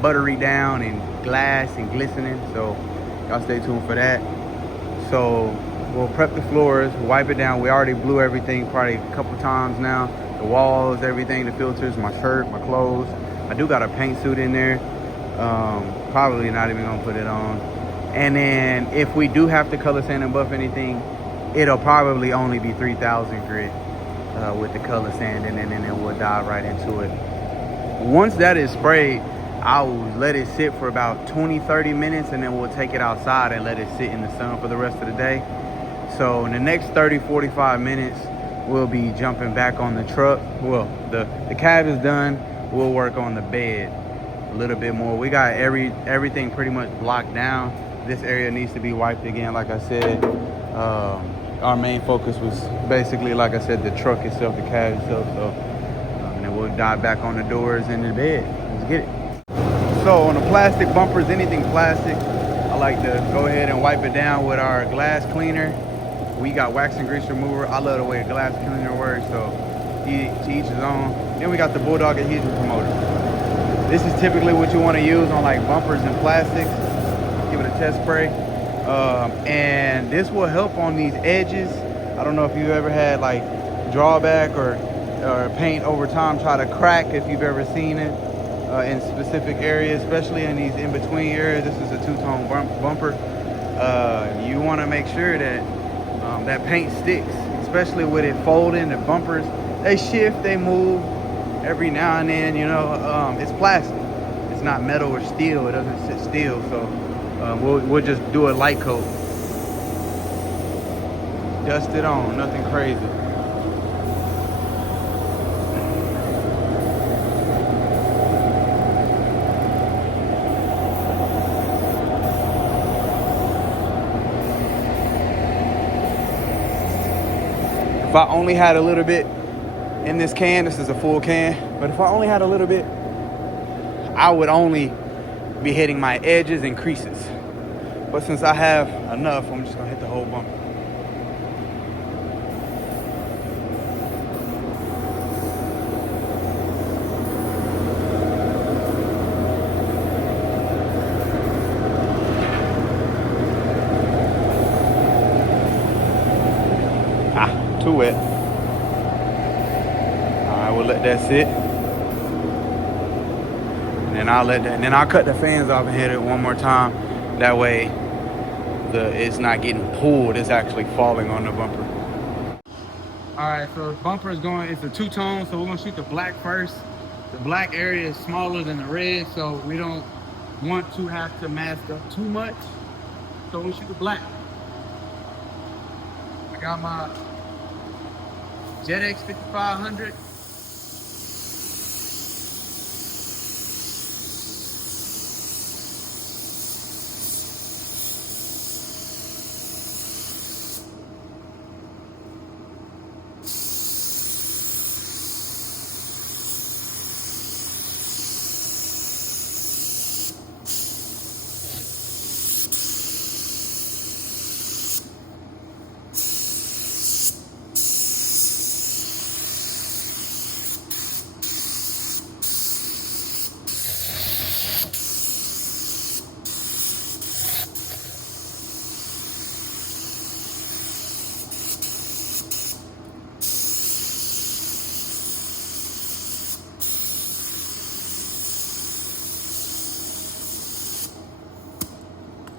buttery down and glass and glistening. So y'all stay tuned for that. So we'll prep the floors, wipe it down. We already blew everything probably a couple times now. The walls, everything, the filters, my shirt, my clothes. I do got a paint suit in there. Probably not even gonna put it on. And then if we do have to color sand and buff anything, it'll probably only be 3000 grit with the color sand, and then we'll dive right into it. Once that is sprayed, I'll let it sit for about 20-30 minutes, and then we'll take it outside and let it sit in the sun for the rest of the day. So in the next 30-45 minutes, we'll be jumping back on the truck. Well, the cab is done. We'll work on the bed a little bit more. We got everything pretty much blocked down. This area needs to be wiped again, like I said. Our main focus was basically, like I said, the truck itself, the cab itself. So, and then we'll dive back on the doors and the bed. Let's get it. So on the plastic bumpers, anything plastic, I like to go ahead and wipe it down with our glass cleaner. We got wax and grease remover. I love the way a glass cleaner works, so to each his own. Then we got the Bulldog adhesion promoter. This is typically what you want to use on like bumpers and plastics. Give it a test spray. And this will help on these edges. I don't know if you've ever had like drawback or paint over time try to crack, if you've ever seen it in specific areas, especially in these in-between areas. This is a two-tone bumper. You want to make sure that that paint sticks, especially with it folding. The bumpers, they shift, they move every now and then, you know. It's plastic, it's not metal or steel, it doesn't sit still. So we'll just do a light coat, dust it on, nothing crazy. If I only had a little bit in this can, this is a full can, but if I only had a little bit, I would only be hitting my edges and creases. But since I have enough, I'm just gonna hit the whole bumper. Too wet. All right, we'll let that sit. And then I'll cut the fans off and hit it one more time. That way it's not getting pulled, it's actually falling on the bumper. All right, so the bumper is going, it's a two-tone, so we're gonna shoot the black first. The black area is smaller than the red, so we don't want to have to mask up too much. So we'll shoot the black. I got my JetX 5500.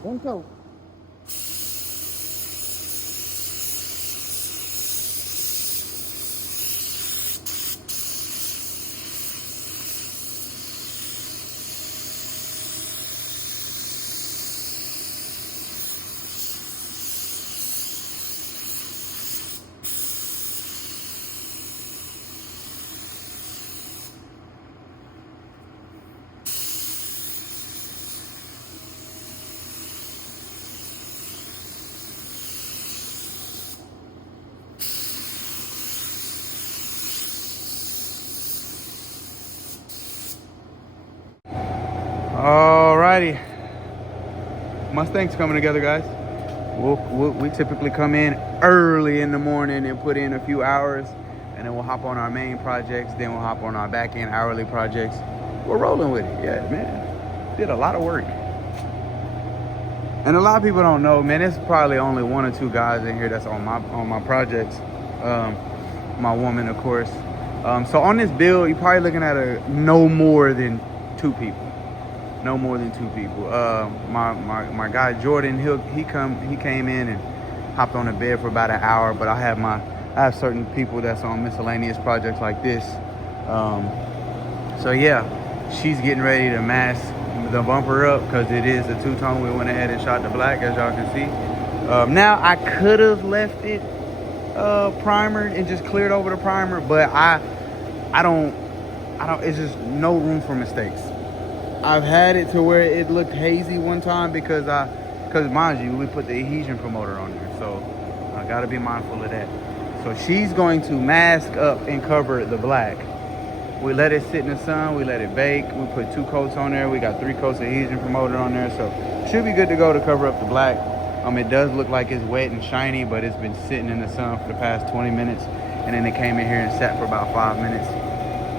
One coat. Alrighty, Mustang's coming together, guys. We typically come in early in the morning and put in a few hours, and then we'll hop on our main projects, then we'll hop on our back end hourly projects. We're rolling with it. Yeah, man, did a lot of work. And a lot of people don't know, man, there's probably only 1 or 2 guys in here that's on my projects. My woman, of course. So on this build, you're probably looking at no more than 2 people. No more than 2 people. My guy Jordan, he came in and hopped on the bed for about an hour. But I have certain people that's on miscellaneous projects like this. So yeah, she's getting ready to mask the bumper up because it is a 2-tone. We went ahead and shot the black, as y'all can see. Now I could have left it primered and just cleared over the primer, but I don't. It's just no room for mistakes. I've had it to where it looked hazy one time because mind you, we put the adhesion promoter on there, so I gotta be mindful of that. So she's going to mask up and cover the black. We let it sit in the sun, we let it bake. We put 2 coats on there. We got 3 coats of adhesion promoter on there, so should be good to go to cover up the black. It does look like it's wet and shiny, but it's been sitting in the sun for the past 20 minutes, and then it came in here and sat for about 5 minutes.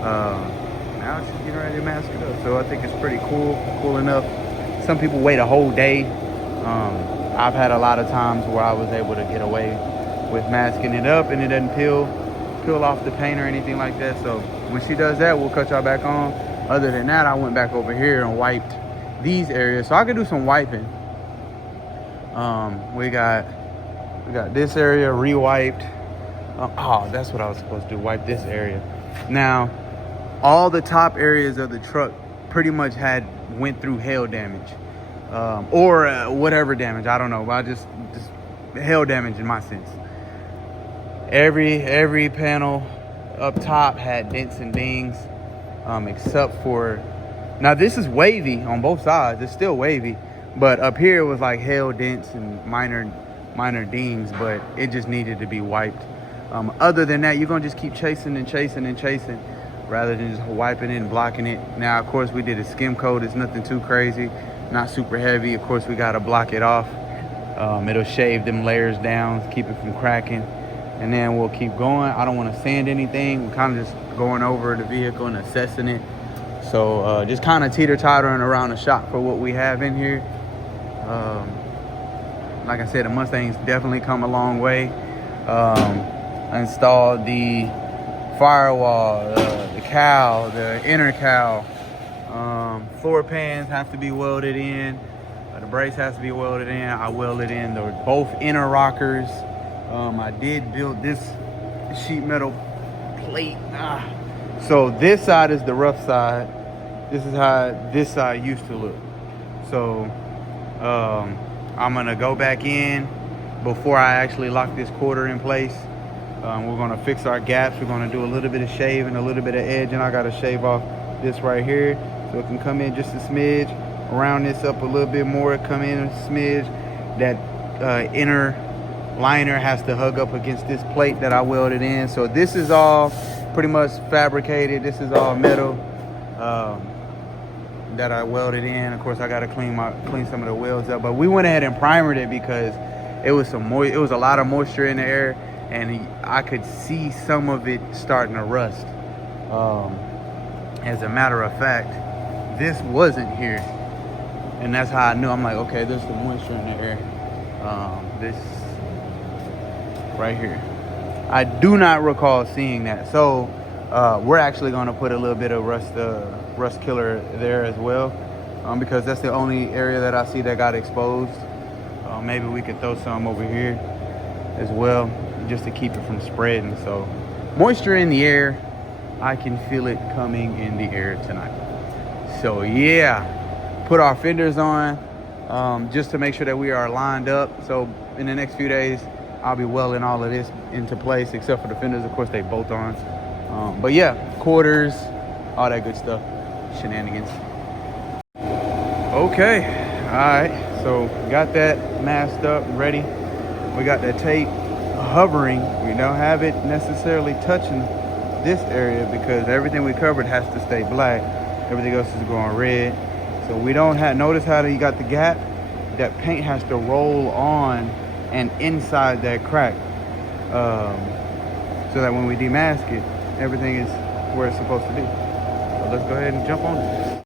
Now she's getting ready to mask it up, so I think it's pretty cool enough. Some people wait a whole day. I've had a lot of times where I was able to get away with masking it up, and it doesn't peel off the paint or anything like that. So when she does that, we'll cut y'all back on. Other than that, I went back over here and wiped these areas, so I could do some wiping. We got this area re-wiped. Oh, that's what I was supposed to do, wipe this area. Now, all the top areas of the truck pretty much went through hail damage, or whatever damage, I don't know, but just hail damage in my sense. Every panel up top had dents and dings, except for, now this is wavy on both sides, it's still wavy, but up here it was like hail dents and minor dings, but it just needed to be wiped. Other than that, you're gonna just keep chasing and chasing and chasing rather than just wiping it and blocking it. Now, of course, we did a skim coat. It's nothing too crazy, not super heavy. Of course, we gotta block it off. It'll shave them layers down, keep it from cracking, and then we'll keep going. I don't want to sand anything. We're kind of just going over the vehicle and assessing it. So just kind of teeter-tottering around the shop for what we have in here. Like I said, the Mustang's definitely come a long way. Installed the firewall, the cowl, the inner cowl. Floor pans have to be welded in. The brace has to be welded in. I welded in both inner rockers. I did build this sheet metal plate. So this side is the rough side. This is how this side used to look. So I'm gonna go back in before I actually lock this quarter in place. We're gonna fix our gaps. We're gonna do a little bit of shave and a little bit of edge, and I gotta shave off this right here so it can come in just a smidge. Round this up a little bit more, come in a smidge. That inner liner has to hug up against this plate that I welded in. So this is all pretty much fabricated. This is all metal that I welded in. Of course, I gotta clean some of the welds up, but we went ahead and primered it because it was a lot of moisture in the air, and I could see some of it starting to rust. As a matter of fact, this wasn't here, and that's how I knew. I'm like, okay, there's some moisture in the air. This right here, I do not recall seeing that. So we're actually going to put a little bit of rust killer there as well, because that's the only area that I see that got exposed. Maybe we could throw some over here as well, just to keep it from spreading. So moisture in the air, I can feel it coming in the air tonight. So yeah, put our fenders on just to make sure that we are lined up. So in the next few days, I'll be welding all of this into place, except for the fenders. Of course, they bolt on. But yeah, quarters, all that good stuff, shenanigans. Okay, all right. So got that masked up and ready. We got that tape hovering. We don't have it necessarily touching this area because everything we covered has to stay black. Everything else is going red. So we don't have, notice how you got the gap? That paint has to roll on and inside that crack. So that when we demask it, everything is where it's supposed to be. So let's go ahead and jump on it.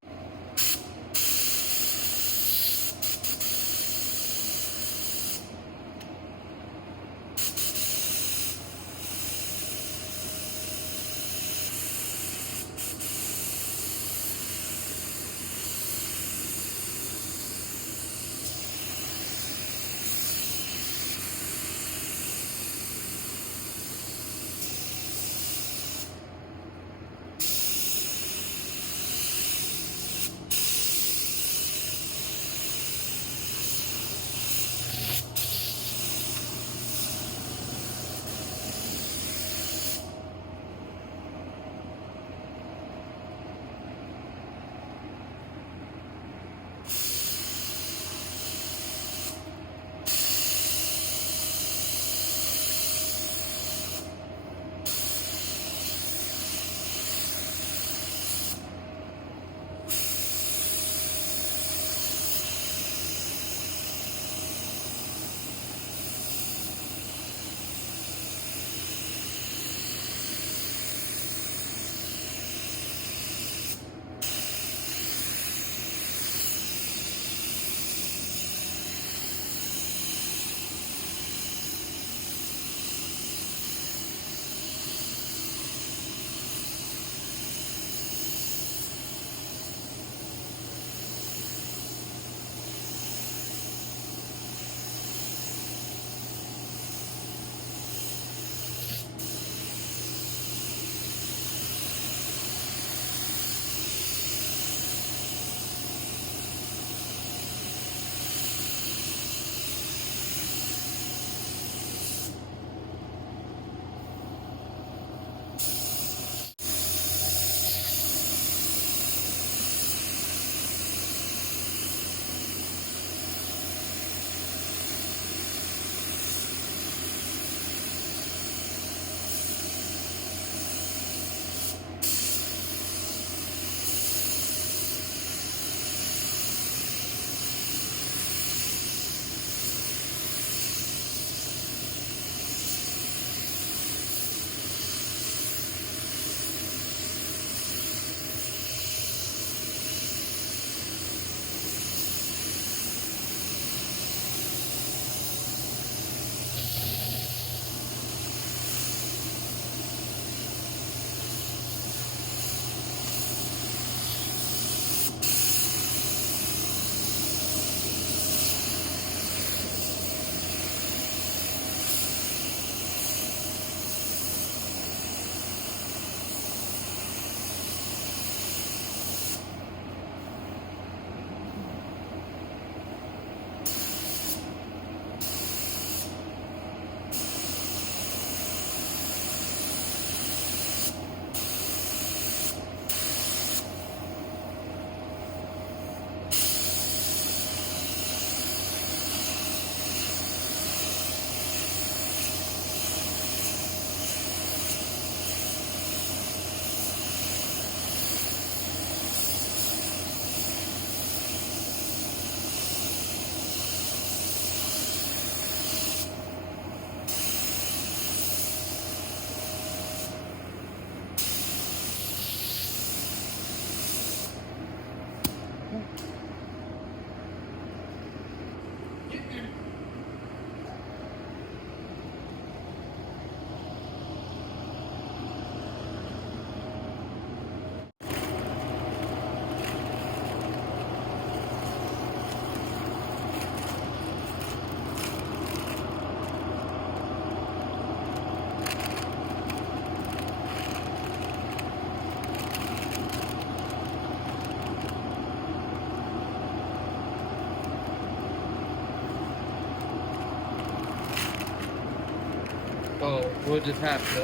So we'll just have to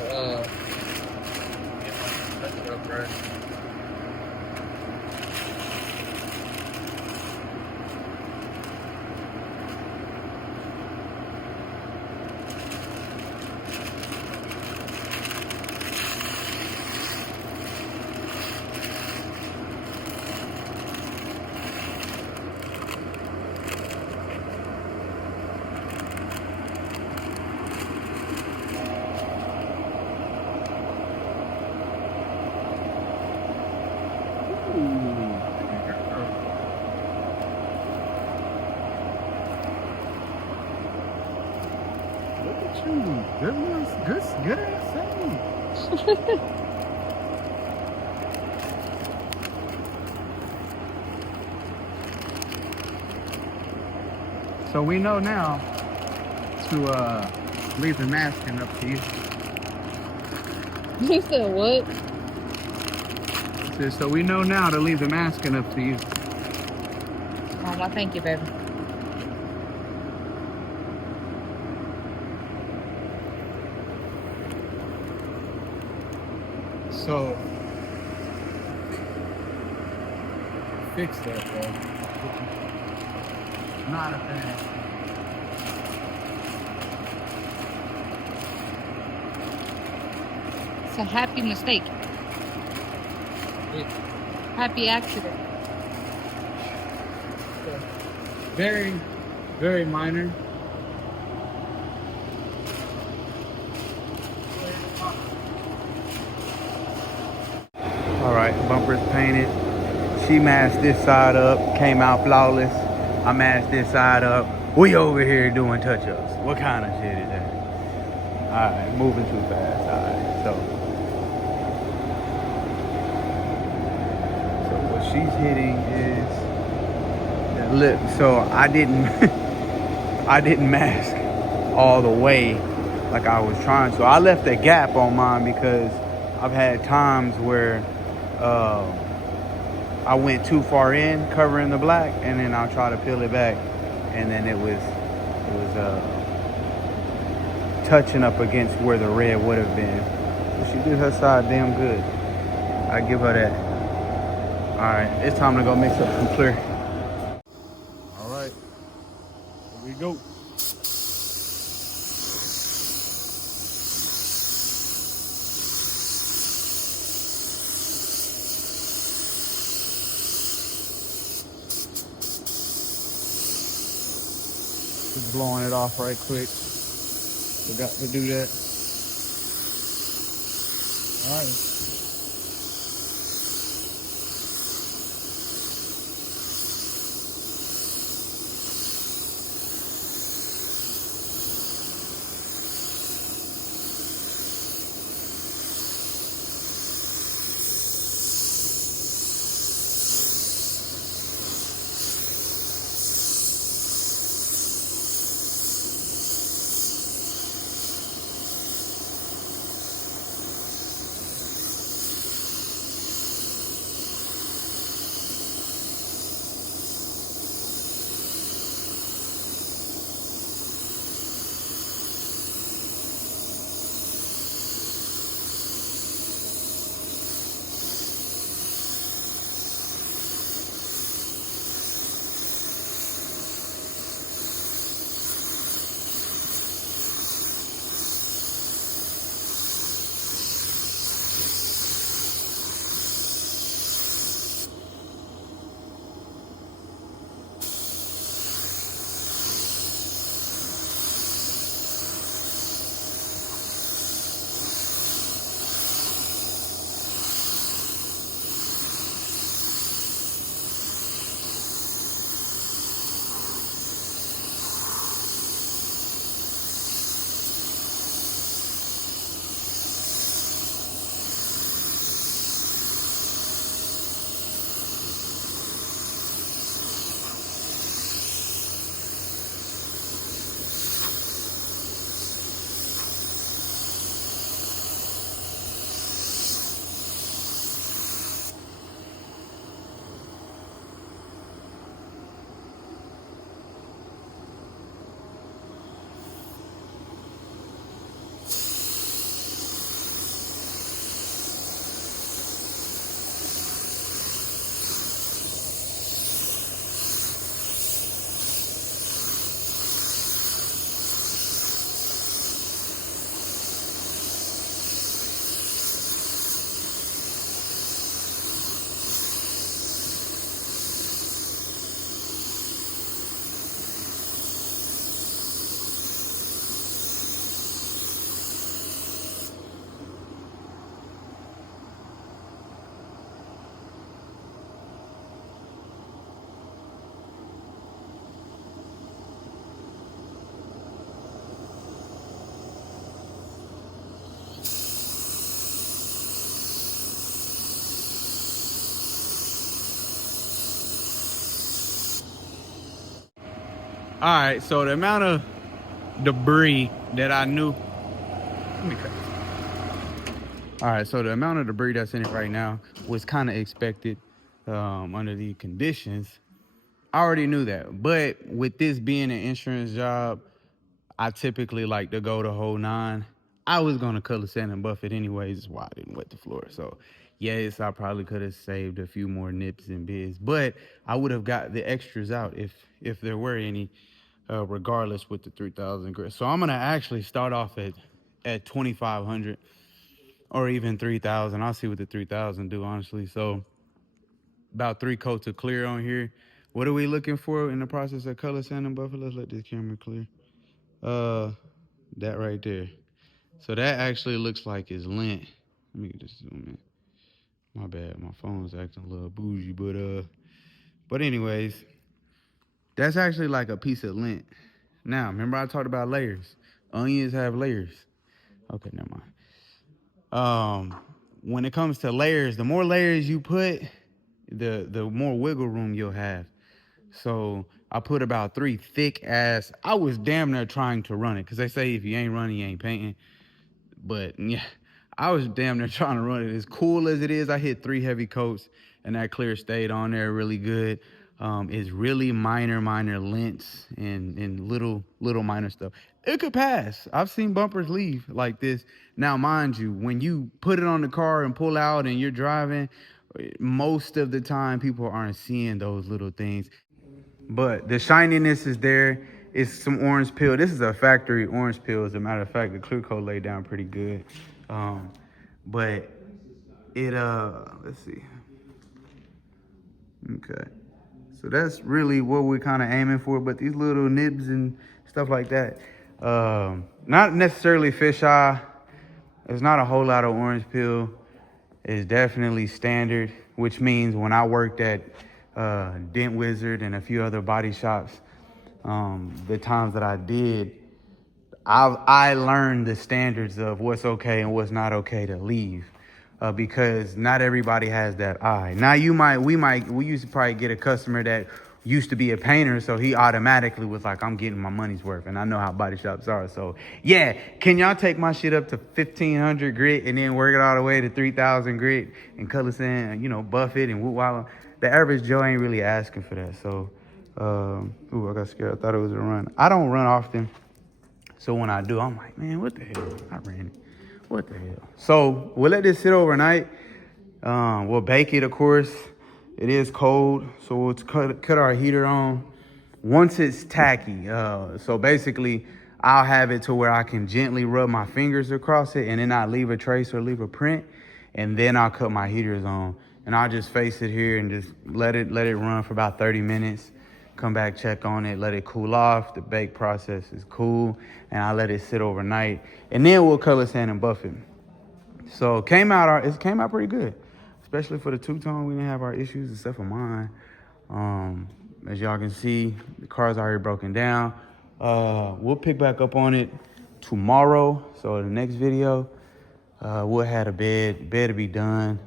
get my touch up right. Look at you. Good ass thing. So we know now to leave the masking up to you. You said what? So we know now to leave the masking up to you. Oh, well, thank you, baby. So fix that, bro. Not a fan. It's a happy mistake. Happy accident. Very, very minor. All right, bumper's painted. She masked this side up, came out flawless. I masked this side up. We over here doing touch-ups. What kind of shit is that? All right, moving too fast. All right, so what she's hitting is the lip. So I didn't, I didn't mask all the way like I was trying. So I left a gap on mine because I've had times where I went too far in covering the black, and then I'll try to peel it back, and then it was touching up against where the red would have been. But she did her side damn good. I give her that. All right, it's time to go mix up some clear. All right, here we go. Just blowing it off right quick. Forgot to do that. All right. All right, so the amount of debris that I knew. Let me cut this. All right, so the amount of debris that's in it right now was kind of expected under the conditions. I already knew that, but with this being an insurance job, I typically like to go the whole 9. I was gonna color sand and buff it anyways, that's why I didn't wet the floor. So yes, I probably could have saved a few more nips and bits, but I would have got the extras out if there were any, regardless with the 3,000 grit. So I'm gonna actually start off at 2,500 or even 3,000. I'll see what the 3,000 do, honestly. So about 3 coats of clear on here. What are we looking for in the process of color sanding buffalo? Let's let this camera clear. That right there. So that actually looks like it's lint. Let me just zoom in. My bad, my phone's acting a little bougie, but anyways, that's actually like a piece of lint. Now, remember I talked about layers. Onions have layers. Okay, never mind. When it comes to layers, the more layers you put, the more wiggle room you'll have. So I put about 3 thick ass. I was damn near trying to run it, because they say if you ain't running, you ain't painting. But yeah, I was damn near trying to run it. As cool as it is, I hit 3 heavy coats and that clear stayed on there really good. It's really minor lints and little minor stuff. It could pass. I've seen bumpers leave like this. Now, mind you, when you put it on the car and pull out and you're driving, most of the time people aren't seeing those little things. But the shininess is there. It's some orange peel. This is a factory orange peel. As a matter of fact, the clear coat laid down pretty good. But it, let's see. Okay. So that's really what we're kind of aiming for. But these little nibs and stuff like that, not necessarily fisheye. There's not a whole lot of orange peel. It's definitely standard, which means when I worked at Dent Wizard and a few other body shops, the times that I did, I learned the standards of what's okay and what's not okay to leave, because not everybody has that eye. Now we used to probably get a customer that used to be a painter, so he automatically was like, I'm getting my money's worth, and I know how body shops are. So yeah, can y'all take my shit up to 1,500 grit and then work it all the way to 3,000 grit and color sand, buff it and whoop wow. The average Joe ain't really asking for that. So, I got scared. I thought it was a run. I don't run often. So when I do, I'm like, man, what the hell? I ran it. What the hell? So we'll let this sit overnight. We'll bake it, of course. It is cold, so we'll cut our heater on. Once it's tacky, so basically, I'll have it to where I can gently rub my fingers across it and then not leave a trace or leave a print. And then I'll cut my heaters on. And I'll just face it here and just let it run for about 30 minutes. Come back, check on it, let it cool off. The bake process is cool, and I let it sit overnight. And then we'll color sand and buff it. So it came out pretty good, especially for the two-tone. We didn't have our issues except for mine. As y'all can see, the car's already broken down. We'll pick back up on it tomorrow. So the next video, we'll have a bed to be done.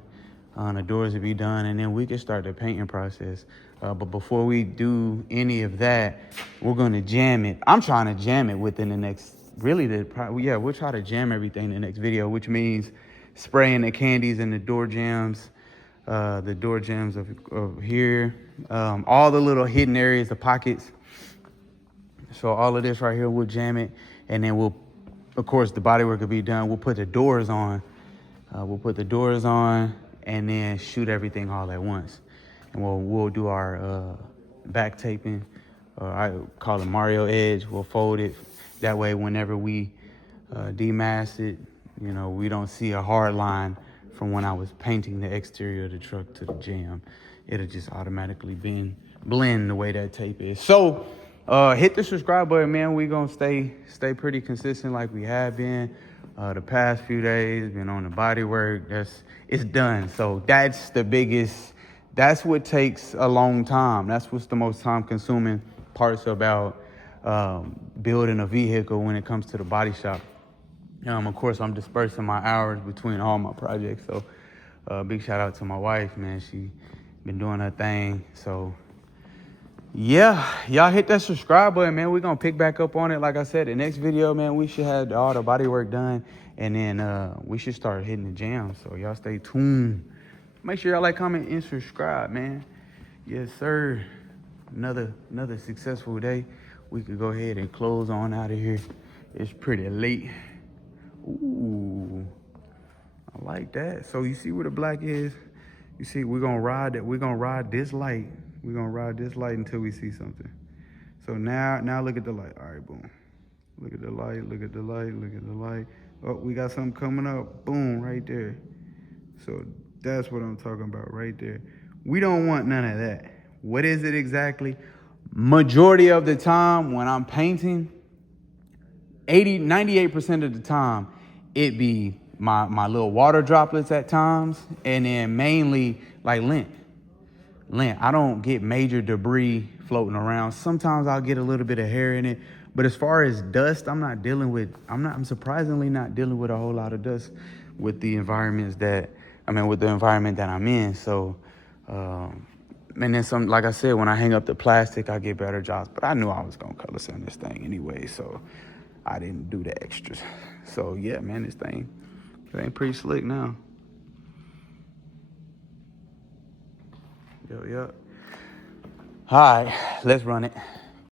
The doors will be done, and then we can start the painting process. But before we do any of that, we're gonna jam it. I'm trying to jam it within the next, we'll try to jam everything in the next video, which means spraying the candies and the door jams of here, all the little hidden areas, the pockets. So all of this right here, we'll jam it, and then of course, the bodywork will be done. We'll put the doors on. And then shoot everything all at once. And we'll do our back taping. I call it Mario Edge. We'll fold it. That way, whenever we demask it, we don't see a hard line from when I was painting the exterior of the truck to the jam. It'll just automatically blend the way that tape is. So hit the subscribe button, man. We're going to stay pretty consistent like we have been. The past few days, been on the body work. It's done. So that's the biggest, that's what takes a long time. That's what's the most time consuming parts about building a vehicle when it comes to the body shop. Of course, I'm dispersing my hours between all my projects. So big shout out to my wife, man. She been doing her thing. So yeah, y'all hit that subscribe button, man. We're gonna pick back up on it. Like I said, the next video, man, we should have all the body work done, and then we should start hitting the jam. So y'all stay tuned. Make sure y'all like, comment, and subscribe, man. Yes, sir. Another successful day. We could go ahead and close on out of here. It's pretty late. Ooh, I like that. So you see where the black is? You see, we're gonna ride that. We're gonna ride this light. We're gonna ride this light until we see something. So now look at the light. All right, boom. Look at the light. Look at the light. Look at the light. Oh, we got something coming up. Boom, right there. So that's what I'm talking about right there. We don't want none of that. What is it exactly? Majority of the time when I'm painting, 98% of the time, it be my little water droplets at times, and then mainly like lint. I don't get major debris floating around. Sometimes I'll get a little bit of hair in it, but as far as dust, I'm surprisingly not dealing with a whole lot of dust with the environment that I'm in. So, and then some, like I said, when I hang up the plastic, I get better jobs, but I knew I was gonna color sand this thing anyway, so I didn't do the extras. So yeah, man, this thing pretty slick now. Yo. All right, let's run it.